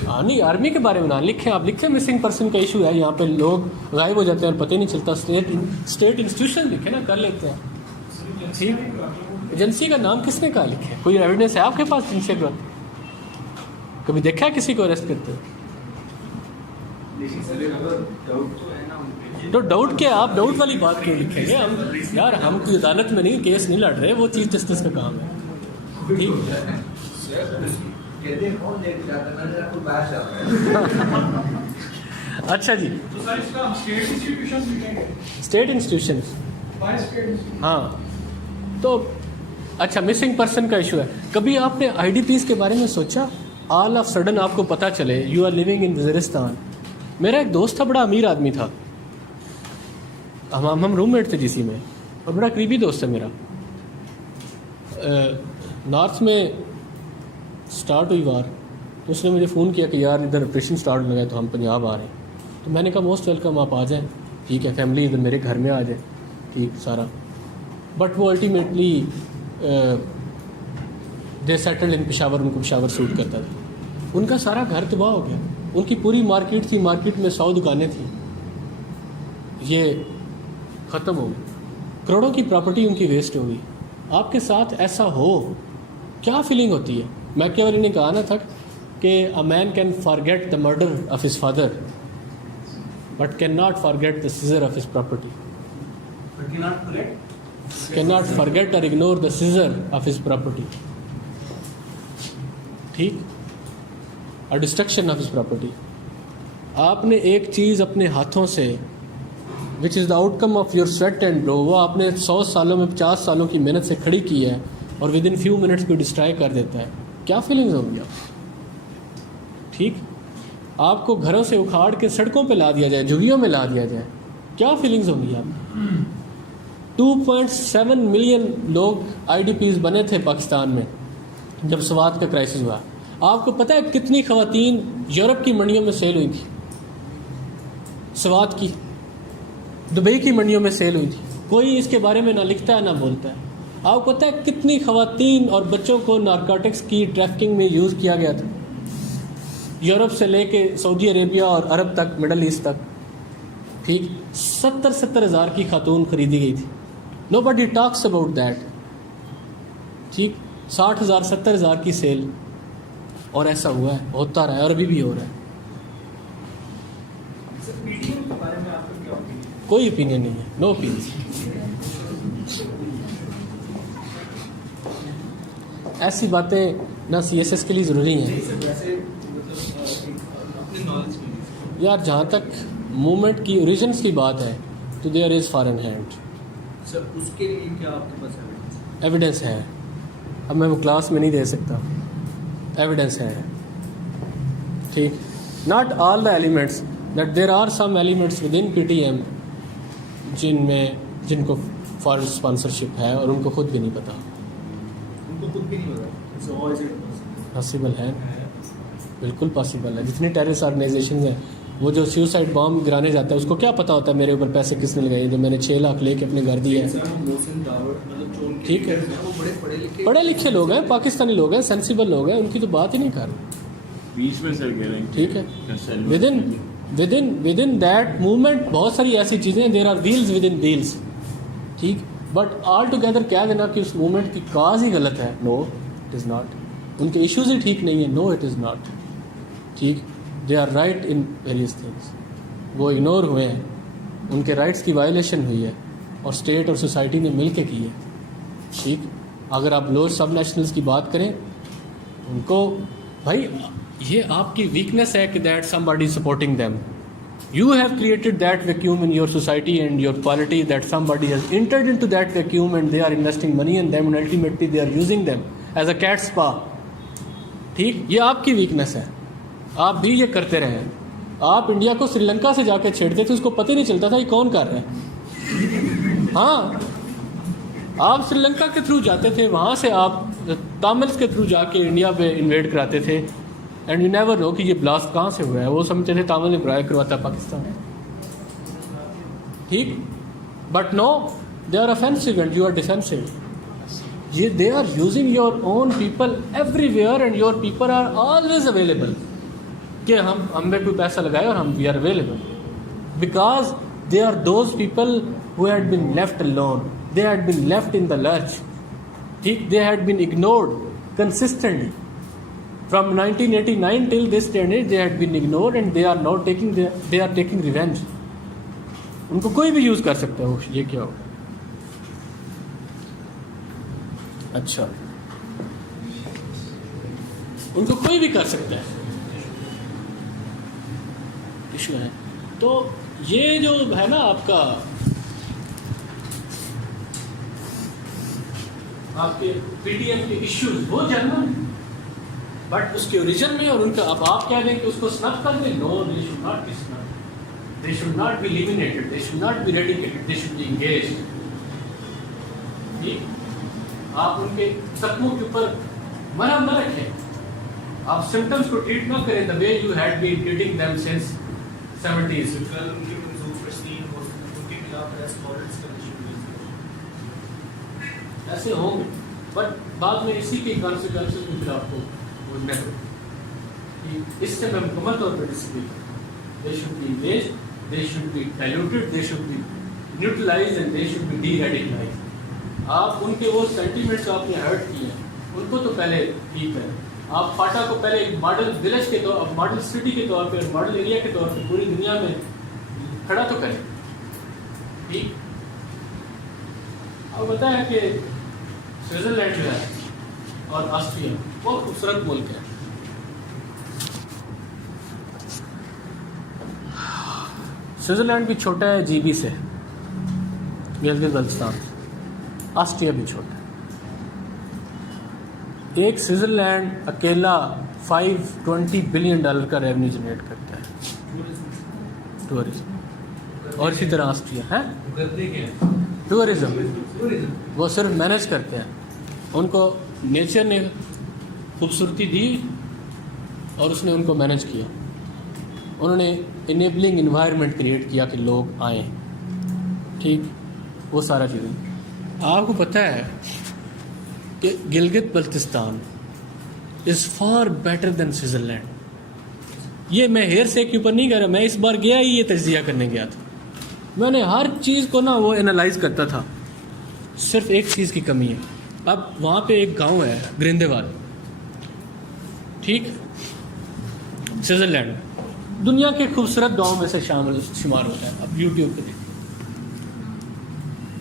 हाँ नहीं, आर्मी के बारे में ना लिखें, आप लिखें मिसिंग पर्सन का इशू है, यहाँ पे लोग गायब हो जाते हैं और पता ही नहीं चलता। स्टेट इंस्टीट्यूशन लिखे ना, कर लेते हैं, ठीक। एजेंसी का नाम किसने कहा लिखे? कोई एविडेंस है आपके पास जिनसे कभी देखा है किसी को अरेस्ट करते हुए? तो डाउट क्या, आप डाउट वाली बात क्यों लिखेंगे? हम यार, हम कोई अदालत में नहीं केस नहीं लड़ रहे, वो चीफ जस्टिस का काम है, ठीक है। अच्छा जी, स्टेट इंस्टीट्यूशन, हाँ। तो अच्छा, मिसिंग पर्सन का इशू है। कभी आपने IDPs के बारे में सोचा? ऑल ऑफ सडन आपको पता चले you are living in Waziristan. मेरा एक दोस्त था, बड़ा अमीर आदमी था, हम रूममेट थे GC में, और बड़ा करीबी दोस्त है मेरा। नॉर्थ में स्टार्ट हुई वार, तो उसने मुझे फ़ोन किया कि यार इधर ऑपरेशन स्टार्ट हो गया तो हम पंजाब आ रहे हैं। तो मैंने कहा मोस्ट वेलकम, आप आ जाएं, ठीक है, फैमिली इधर मेरे घर में आ जाए, ठीक सारा। बट वो ultimately they settled in Peshawar, उनको पेशावर सूट करता था। उनका सारा घर तबाह हो गया, उनकी पूरी मार्केट थी, मार्केट में 100 दुकानें थी, ये ख़त्म हो गई, करोड़ों की प्रॉपर्टी उनकी वेस्ट हो गई। आपके साथ ऐसा हो क्या फीलिंग होती है? मैकियावेली ने कहा ना था कि a man can forget the murder of his father but can not forget the seizure of his property, can not forget और ignore the seizure of his property, ठीक, और डिस्ट्रक्शन ऑफ हिज प्रॉपर्टी। आपने एक चीज़ अपने हाथों से which is the outcome of your sweat and blow, वो आपने 100 सालों में 50 सालों की मेहनत से खड़ी की है और विद इन फ्यू मिनट्स को डिस्ट्रॉय कर देता है, क्या फीलिंग्स होंगी आप? ठीक, आपको घरों से उखाड़ के सड़कों पे ला दिया जाए, झुग्गियों में ला दिया जाए, क्या फीलिंग्स होंगी आप? 2.7 मिलियन लोग IDPs बने थे पाकिस्तान में जब स्वात का क्राइसिस हुआ। आपको पता है कितनी ख़वातीन यूरोप की मंडियों में सेल हुई थी? स्वात की, दुबई की मंडियों में सेल हुई थी। कोई इसके बारे में ना लिखता है ना बोलता है। आपको पता है कितनी ख़वातीन और बच्चों को नारकोटिक्स की ट्रैफिकिंग में यूज़ किया गया था? यूरोप से लेके सऊदी अरेबिया और अरब तक, मिडल ईस्ट तक, ठीक, 70 हज़ार की खातून ख़रीदी गई थी। नोबडी टॉक्स अबाउट दैट, ठीक, 60,000 70,000 की सेल, और ऐसा हुआ है, होता रहा है और अभी भी हो रहा है। कोई ओपिनियन नहीं है, नो ओपिनियन। ऐसी बातें ना CSS के लिए ज़रूरी हैं यार। जहाँ तक मूवमेंट की ओरिजिन्स की बात है तो there is foreign hand. Sir उसके लिए क्या आपके पास एविडेंस है? अब मैं वो क्लास में नहीं दे सकता, एविडेंस है, ठीक। Not all the elements, that there are some elements within PTM जिनको फॉरेन स्पॉन्सरशिप है और उनको खुद भी नहीं पता। उनको खुद भी नहीं पता। So how is it possible है, बिल्कुल पॉसिबल है। जितनी टेररिस्ट ऑर्गेनाइजेशन हैं, वो जो सुसाइड बॉम्ब गिराने जाता है उसको क्या पता होता है मेरे ऊपर पैसे किसने लगाए, जो मैंने 6 लाख लेके अपने घर दिए हैं। ठीक है, वो बड़े पढ़े लिखे लोग हैं, पाकिस्तानी लोग हैं, सेंसिबल लोग हैं, उनकी तो बात ही नहीं कर रहे। बीच में सर कह रहे हैं ठीक है, विद इन दैट मूवमेंट बहुत सारी ऐसी चीज़ें, there are wheels within wheels. ठीक, बट ऑल टुगेदर कह देना कि उस मूवमेंट की काज ही गलत है, नो इट इज़ नॉट। उनके इश्यूज ही ठीक नहीं है, नो इट इज़ नॉट। ठीक, they are right in various things, वो इग्नोर हुए हैं, उनके राइट्स की वायलेशन हुई है और स्टेट और सोसाइटी ने मिल के की है। ठीक, अगर आप लोअर सब नेशनल्स की बात करें, उनको भाई ये आपकी वीकनेस है कि that somebody supporting them. You have created that vacuum in your society and your polity, that somebody has entered into that vacuum and they are investing money in them and ultimately they are using them as a cat spa. ठीक, ये आपकी वीकनेस है, आप भी ये करते रहे। आप इंडिया को श्रीलंका से जाके छेड़ते थे, उसको पता ही नहीं चलता था ये कौन कर रहा है। हाँ, आप श्रीलंका के थ्रू जाते थे, वहाँ से आप तमिल्स के थ्रू जाके इंडिया पे इन्वेड कराते थे, एंड यू नेवर नो कि ये ब्लास्ट कहाँ से हुआ है। वो समझते थे तमिल ने करवाता पाकिस्तान। ठीक, but no, they are offensive and you are defensive. ये they are using your own people everywhere and your people are always available कि हम पे कोई पैसा लगाए और हम we are available because they are those people who had been left alone, they had been left in the lurch. ठीक, they had been ignored consistently from 1989 till this day they had been ignored and they are now taking revenge. उनको कोई भी यूज कर सकता है। वो ये क्या होगा? अच्छा, उनको कोई भी कर सकता है, इशू है। तो ये जो है ना आपका, आपके PTM के इश्यूज वो जनरल, बट उसके ओरिजिन में और उनका अब आप कह दें कि उसको स्नफ कर दें, no, they should not be snuff, they should not be eliminated, they should not be eradicated, they should be engaged. ठीक, आप उनके जख्मों के ऊपर मरहम न रखें, आप सिम्टम्स को ट्रीट ना करें the way you had been treating them since 70s। ऐसे होंगे, बट बाद में इसी के कॉन्सिक्वेंसेस भी फिर आपको इससे मैं मुकम्मल तौर पर disagree. They should be engaged, they should B diluted, they should B neutralised and they should B D-radicalised. आप उनके वो सेंटीमेंट्स आपने हर्ट किए हैं, उनको तो पहले ठीक है, आप फाटा को पहले एक मॉडल विलेज के तौर, मॉडल सिटी के तौर पर, मॉडल एरिया के तौर पर पूरी दुनिया में खड़ा तो करें। ठीक, अब बताया कि स्विट्जरलैंड जो है और ऑस्ट्रिया बहुत खूबसूरत मुल्क है। स्विट्जरलैंड भी छोटा है GB से, गिलगित बल्तिस्तान। ऑस्ट्रिया भी छोटा है। एक स्विट्जरलैंड अकेला $520 बिलियन का रेवेन्यू जनरेट करता है टूरिज्म, और इसी तरह ऑस्ट्रिया है टूरिज्म, वो सिर्फ मैनेज करते हैं। उनको नेचर ने खूबसूरती दी और उसने उनको मैनेज किया, उन्होंने इनेबलिंग इन्वायरमेंट क्रिएट किया कि लोग आए। ठीक, वो सारा चीज़ें आपको पता है कि Gilgit Baltistan is far better than Switzerland. ये मैं हेयर से के ऊपर नहीं कर रहा, मैं इस बार गया ही ये तज्जिया करने गया था, मैंने हर चीज़ को ना वो एनालाइज करता था, सिर्फ एक चीज़ की कमी है। अब वहाँ पे एक गांव है ग्रिंदेवाल, ठीक, स्विट्ज़रलैंड दुनिया के खूबसूरत गांव में से शुमार होता है। अब यूट्यूब पे देखिए,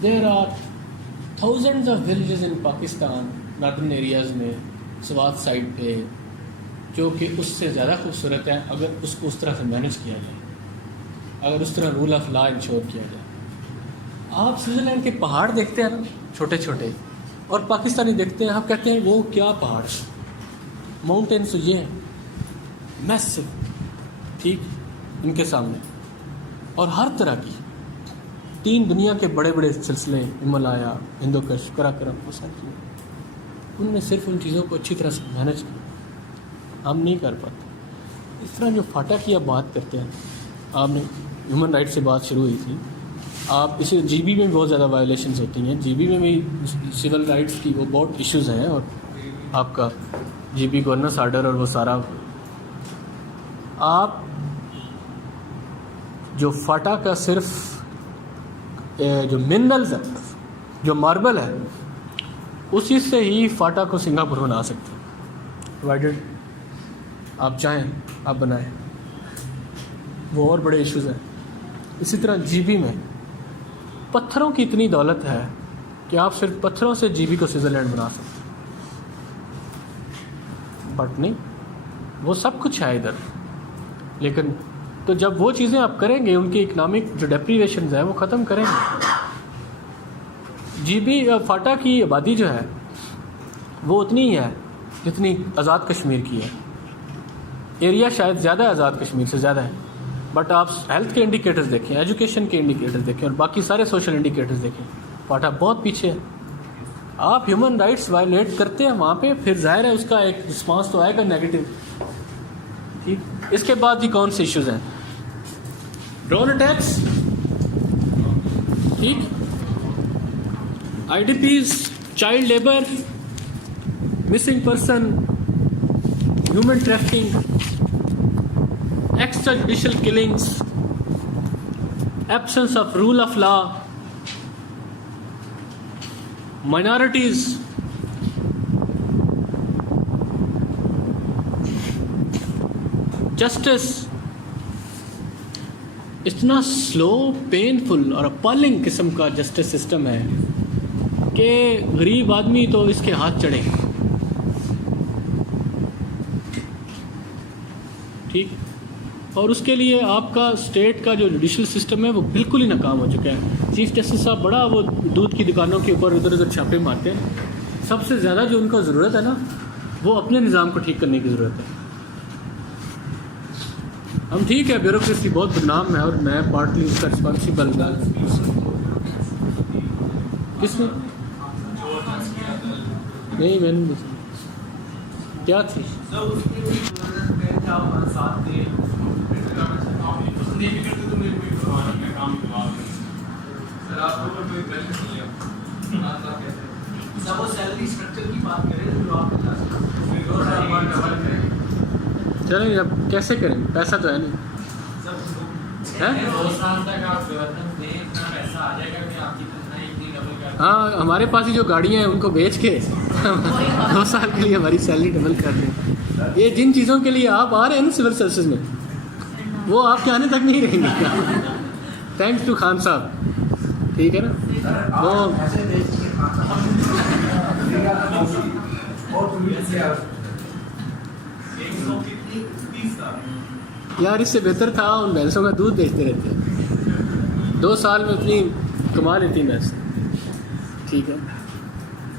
there are thousands of villages in Pakistan, northern areas में, स्वात साइड पे, जो कि उससे ज़्यादा खूबसूरत है अगर उसको उस तरह से मैनेज किया जाए, अगर उस तरह रूल ऑफ लॉ इंश्योर किया जाए। आप स्विट्ज़रलैंड के पहाड़ देखते हैं ना, छोटे छोटे, और पाकिस्तानी देखते हैं, आप कहते हैं वो क्या पहाड़ है, माउंटेन्स ये है मैसिव। ठीक, इनके सामने, और हर तरह की 3 दुनिया के बड़े बड़े सिलसिले, हिमालया, हिंदुकुश, कराक्रम, वो सारी चीज़ें, उन्होंने सिर्फ उन चीज़ों को अच्छी तरह से मैनेज किया। हम नहीं कर पाते। इस तरह जो फाटा की आप बात करते हैं, आपने ह्यूमन राइट से बात शुरू हुई थी, आप इसे जीबी में बहुत ज़्यादा वायलेशंस होती हैं, जीबी में भी सिविल राइट्स की वो बहुत इश्यूज़ हैं, और आपका जीबी गवर्नेंस आर्डर और वो सारा, आप जो फाटा का सिर्फ जो मिनरल्स है, जो मार्बल है, उसी से ही फाटा को सिंगापुर बना सकते हैं, प्रोवाइडेड आप चाहें आप बनाएं। वो और बड़े इश्यूज़ हैं। इसी तरह जीबी में पत्थरों की इतनी दौलत है कि आप सिर्फ पत्थरों से जीबी को स्विट्ज़रलैंड बना सकते हैं, बट नहीं, वो सब कुछ है इधर। लेकिन तो जब वो चीज़ें आप करेंगे, उनकी इकनॉमिक जो डेप्रीवेशन है वो ख़त्म करेंगे। जीबी फाटा की आबादी जो है वो उतनी ही है जितनी आज़ाद कश्मीर की है। एरिया शायद ज़्यादा है, आज़ाद कश्मीर से ज़्यादा है, बट आप हेल्थ के इंडिकेटर्स देखें, एजुकेशन के इंडिकेटर्स देखें और बाकी सारे सोशल इंडिकेटर्स देखें, फाटा बहुत पीछे है। आप ह्यूमन राइट्स वायलेट करते हैं वहाँ पे, फिर जाहिर है उसका एक रिस्पांस तो आएगा नेगेटिव। ठीक, इसके बाद भी कौन से इश्यूज़ हैं? ड्रोन अटैक्स, ठीक, IDPs, child labour, missing person, human trafficking, extra judicial killings, absence of rule of law, minorities, justice, इतना स्लो, पेनफुल और अपॉलिंग किस्म का जस्टिस सिस्टम है कि गरीब आदमी तो इसके हाथ चढ़े। ठीक, और उसके लिए आपका स्टेट का जो जुडिशल सिस्टम है वो बिल्कुल ही नाकाम हो चुका है। चीफ जस्टिस साहब बड़ा वो दूध की दुकानों के ऊपर इधर उधर छापे मारते हैं। सबसे ज़्यादा जो उनको ज़रूरत है ना, वो अपने निज़ाम को ठीक करने की ज़रूरत है। हम ठीक है, ब्यूरोक्रेसी बहुत बदनाम है और मैं पार्टली उसका रिस्पॉन्सिबल। किसने? नहीं, मैंने नहीं सुना। क्या थी? चलें, अब कैसे करें? पैसा तो है नहीं है? हाँ, हमारे पास ही जो गाड़ियाँ हैं उनको बेच के 2 साल के लिए हमारी सैलरी डबल कर दें। ये जिन चीज़ों के लिए आप आ रहे हैं ना सिविल सर्विसेज में, वो आपके आने तक नहीं रहेंगे। थैंक्स टू खान साहब, ठीक है ना? वो यार, इससे बेहतर था उन भैंसों का दूध बेचते रहते। 2 साल में उतनी कमा लेती भैंस, ठीक है।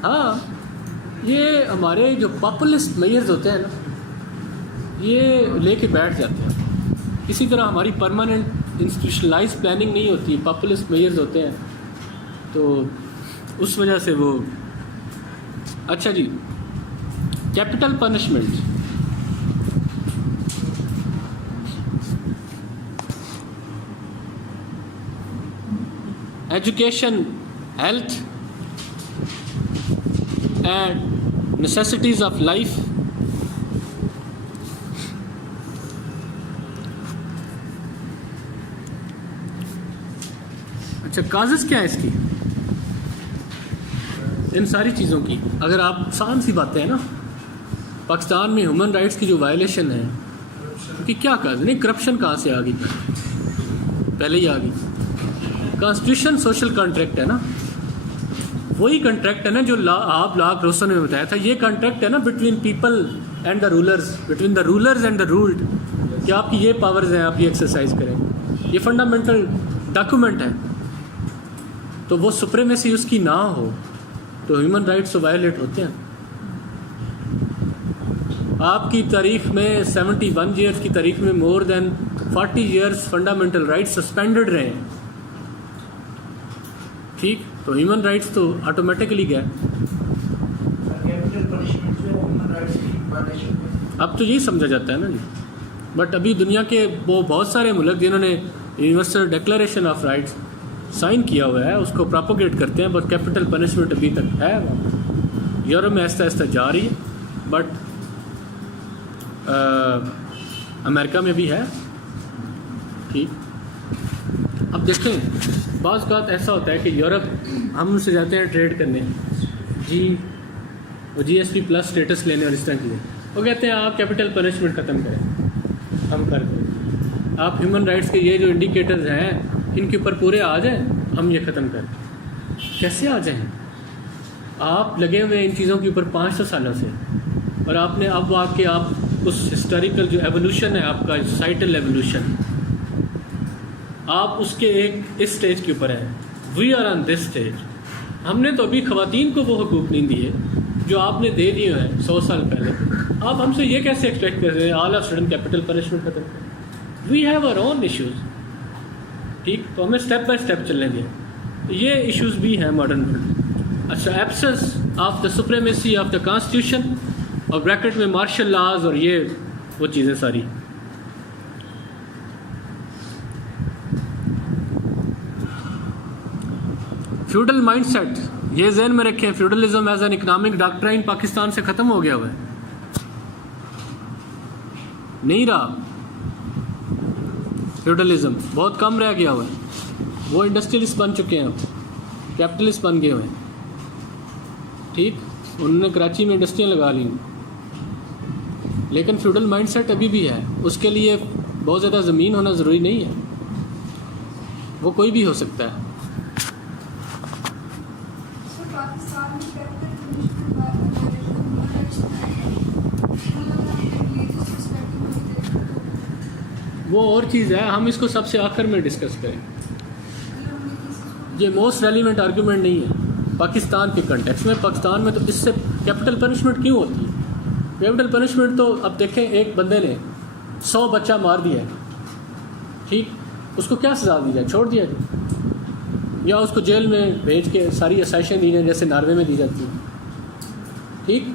हाँ, ये हमारे जो पॉपुलिस्ट मेयर्स होते हैं ना, ये लेके बैठ जाते हैं। इसी तरह हमारी परमानेंट इंस्टीट्यूशनलाइज प्लानिंग नहीं होती, पॉपुलिस्ट मेयर्स होते हैं, तो उस वजह से वो। अच्छा जी, capital punishment, education, health and necessities of life, अच्छा, काजेस क्या है इसकी, इन सारी चीज़ों की? अगर आप आसान सी बातें हैं ना, पाकिस्तान में ह्यूमन राइट्स की जो वायलेशन है कि क्या काज नहीं, करप्शन कहाँ से आ गई? पहले ही आ गई। कॉन्स्टिट्यूशन सोशल कॉन्ट्रैक्ट है ना, वही कॉन्ट्रैक्ट है ना जो आप लाख रोशन में बताया था। ये कॉन्ट्रैक्ट है ना between people and the rulers, between the rulers and the ruled, कि आपकी ये पावर्स हैं, आप ये एक्सरसाइज करें। ये फंडामेंटल डॉक्यूमेंट है। तो वो सुप्रीमेसी उसकी ना हो तो ह्यूमन राइट्स तो वायलेट होते हैं। आपकी तारीख में 71 ईयर्स की तारीख में more than 40 years fundamental rights suspended रहे हैं, ठीक, तो ह्यूमन राइट्स तो ऑटोमेटिकली गए। कैपिटल पनिशमेंट जो है ह्यूमन राइट्स की वायलेशन है। अब तो यही समझा जाता है ना जी। बट अभी दुनिया के वो बहुत सारे मुल्क जिन्होंने universal declaration of rights sign किया हुआ है उसको प्रोपोगेट करते हैं, बट कैपिटल पनिशमेंट अभी तक है। यूरोप में आहिस्ता आहिस्ता जा रही है, बट अमेरिका में भी है, ठीक। अब देखें बाज़ बात ऐसा होता है कि यूरोप हम उनसे जाते हैं ट्रेड करने जी, वो GSP प्लस स्टेटस लेने और इस तरह के लिए, वो कहते हैं आप कैपिटल पनिशमेंट ख़त्म करें, हम कर दें। आप ह्यूमन राइट्स के ये जो इंडिकेटर्स हैं इनके ऊपर पूरे आ जाएं, हम ये ख़त्म करें। कैसे आ जाएं? आप लगे हुए इन चीज़ों के ऊपर 500 सालों से, और आपने अब आके आप उस हिस्टोरिकल जो एवोल्यूशन है आपका सोसाइटल एवोल्यूशन, आप उसके एक इस स्टेज के ऊपर है। We are on this stage. हमने तो अभी ख़वातीन को वो हकूक़ नहीं दिए जो आपने दे दिए हैं 100 साल पहले। आप हमसे ये कैसे एक्सपेक्ट कर रहे हैं all of sudden capital punishment खत्म करें? We have our own issues, ठीक, तो हमें स्टेप बाय स्टेप चलने दें। ये इश्यूज़ भी हैं मॉडर्न वर्ल्ड। अच्छा, absence of the supremacy of the constitution और ब्रैकेट में मार्शल लॉज और ये वो चीज़ें सारी। फ्यूडल माइंडसेट, ये जहन में रखें, feudalism as an economic doctrine Pakistan से ख़त्म हो गया हुआ है, नहीं रहा। फ्यूडलिज्म बहुत कम रह गया हुआ है। वो इंडस्ट्रियलिस्ट बन चुके हैं, कैपिटलिस्ट बन गए हुए हैं, ठीक। उन्होंने कराची में इंडस्ट्रियाँ लगा ली, लेकिन फ्यूडल माइंडसेट अभी भी है। उसके लिए बहुत ज़्यादा ज़मीन होना ज़रूरी नहीं है, वो कोई भी हो सकता है। वो और चीज़ है, हम इसको सबसे आखिर में डिस्कस करें। ये मोस्ट रेलिवेंट आर्गूमेंट नहीं है पाकिस्तान के कंटेक्स्ट में। पाकिस्तान में तो इससे कैपिटल पनिशमेंट क्यों होती है? कैपिटल पनिशमेंट तो अब देखें, एक बंदे ने 100 बच्चा मार दिया है, ठीक, उसको क्या सज़ा दी जाए? छोड़ दिया जाए, या उसको जेल में भेज के सारी असाइशें दी जाए जैसे नॉर्वे में दी जाती हैं, ठीक।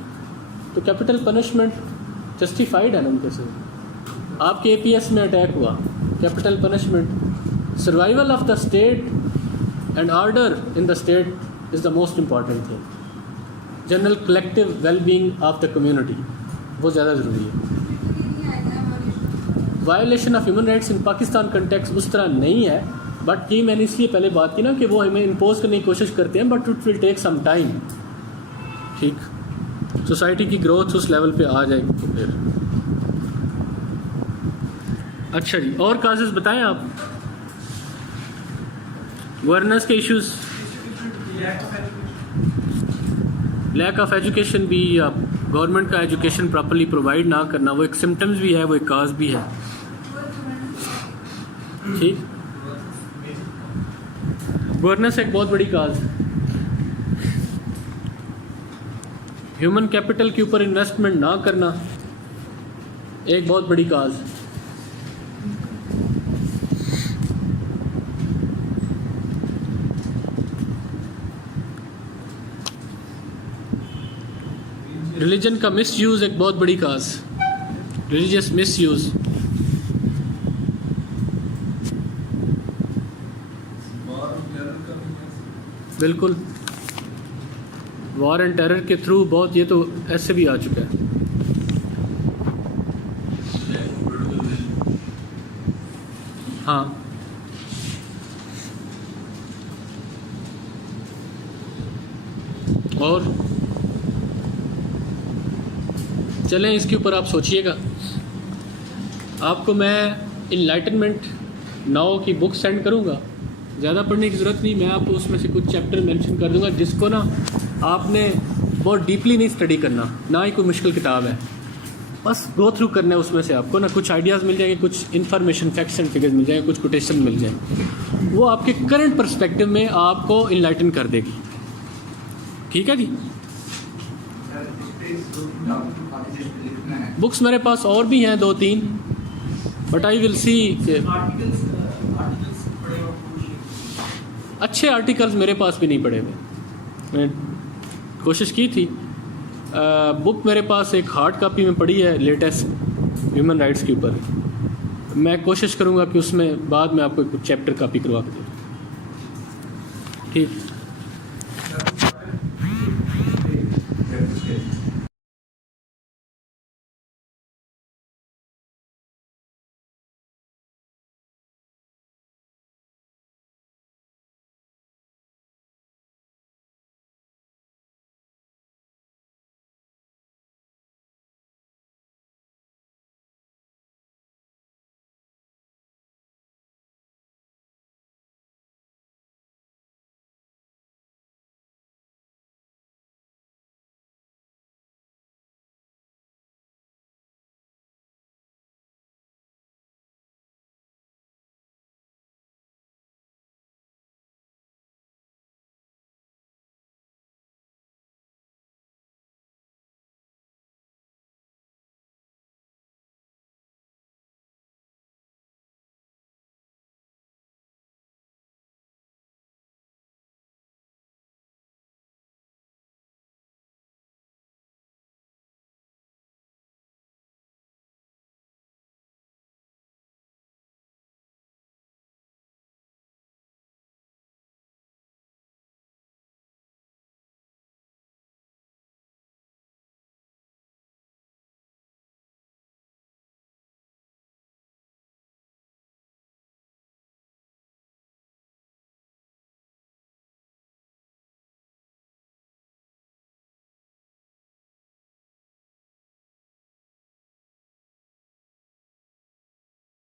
तो कैपिटल पनिशमेंट जस्टिफाइड है ना उनके से। आपके APS में अटैक हुआ, capital punishment, survival of the state and order in the state is the most important thing. General collective wellbeing of the community वो ज़्यादा ज़रूरी है। Violation of human rights in Pakistan context उस तरह नहीं है, बट ये मैंने इसलिए पहले बात की ना कि वो हमें इम्पोज करने की कोशिश करते हैं, but it will take some time, ठीक। सोसाइटी की ग्रोथ उस लेवल पे आ जाएगी तो फिर। अच्छा जी, और काजेस बताएं आप। गवर्नेंस के इश्यूज, लैक ऑफ एजुकेशन भी, आप गवर्नमेंट का एजुकेशन प्रॉपर्ली प्रोवाइड ना करना, वो एक सिम्टम्स भी है, वो एक काज भी है, ठीक। गवर्नेंस एक बहुत बड़ी काज। ह्यूमन कैपिटल के ऊपर इन्वेस्टमेंट ना करना एक बहुत बड़ी काज। रिलीजन का मिसयूज़ एक बहुत बड़ी काज, रिलीजियस मिसयूज़। बिल्कुल, वॉर एंड टेरर के थ्रू बहुत, ये तो ऐसे भी आ चुका है। हाँ, और चलें इसके ऊपर आप सोचिएगा। आपको मैं इनलाइटनमेंट नाउ की बुक सेंड करूँगा, ज़्यादा पढ़ने की ज़रूरत नहीं, मैं आपको उसमें से कुछ चैप्टर मेंशन कर दूँगा जिसको ना आपने बहुत डीपली नहीं स्टडी करना, ना ही कोई मुश्किल किताब है, बस गो थ्रू करना है उसमें से। आपको ना कुछ आइडियाज़ मिल जाएंगे, कुछ इन्फॉर्मेशन, फैक्ट्स एंड फिगर्स मिल जाएंगे, कुछ कोटेशन मिल जाएंगे, वो आपके करंट पर्सपेक्टिव में आपको इनलाइटन कर देगी। ठीक है जी। बुक्स मेरे पास और भी हैं 2-3, बट आई विल सी कि आर्टिकल्स पढ़े हो कुछ अच्छे आर्टिकल्स मेरे पास भी नहीं पड़े हुए। मैंने कोशिश की थी, बुक मेरे पास एक हार्ड कॉपी में पड़ी है लेटेस्ट ह्यूमन राइट्स के ऊपर। मैं कोशिश करूँगा कि उसमें बाद में आपको कुछ चैप्टर कॉपी करवा के दूँ। ठीक।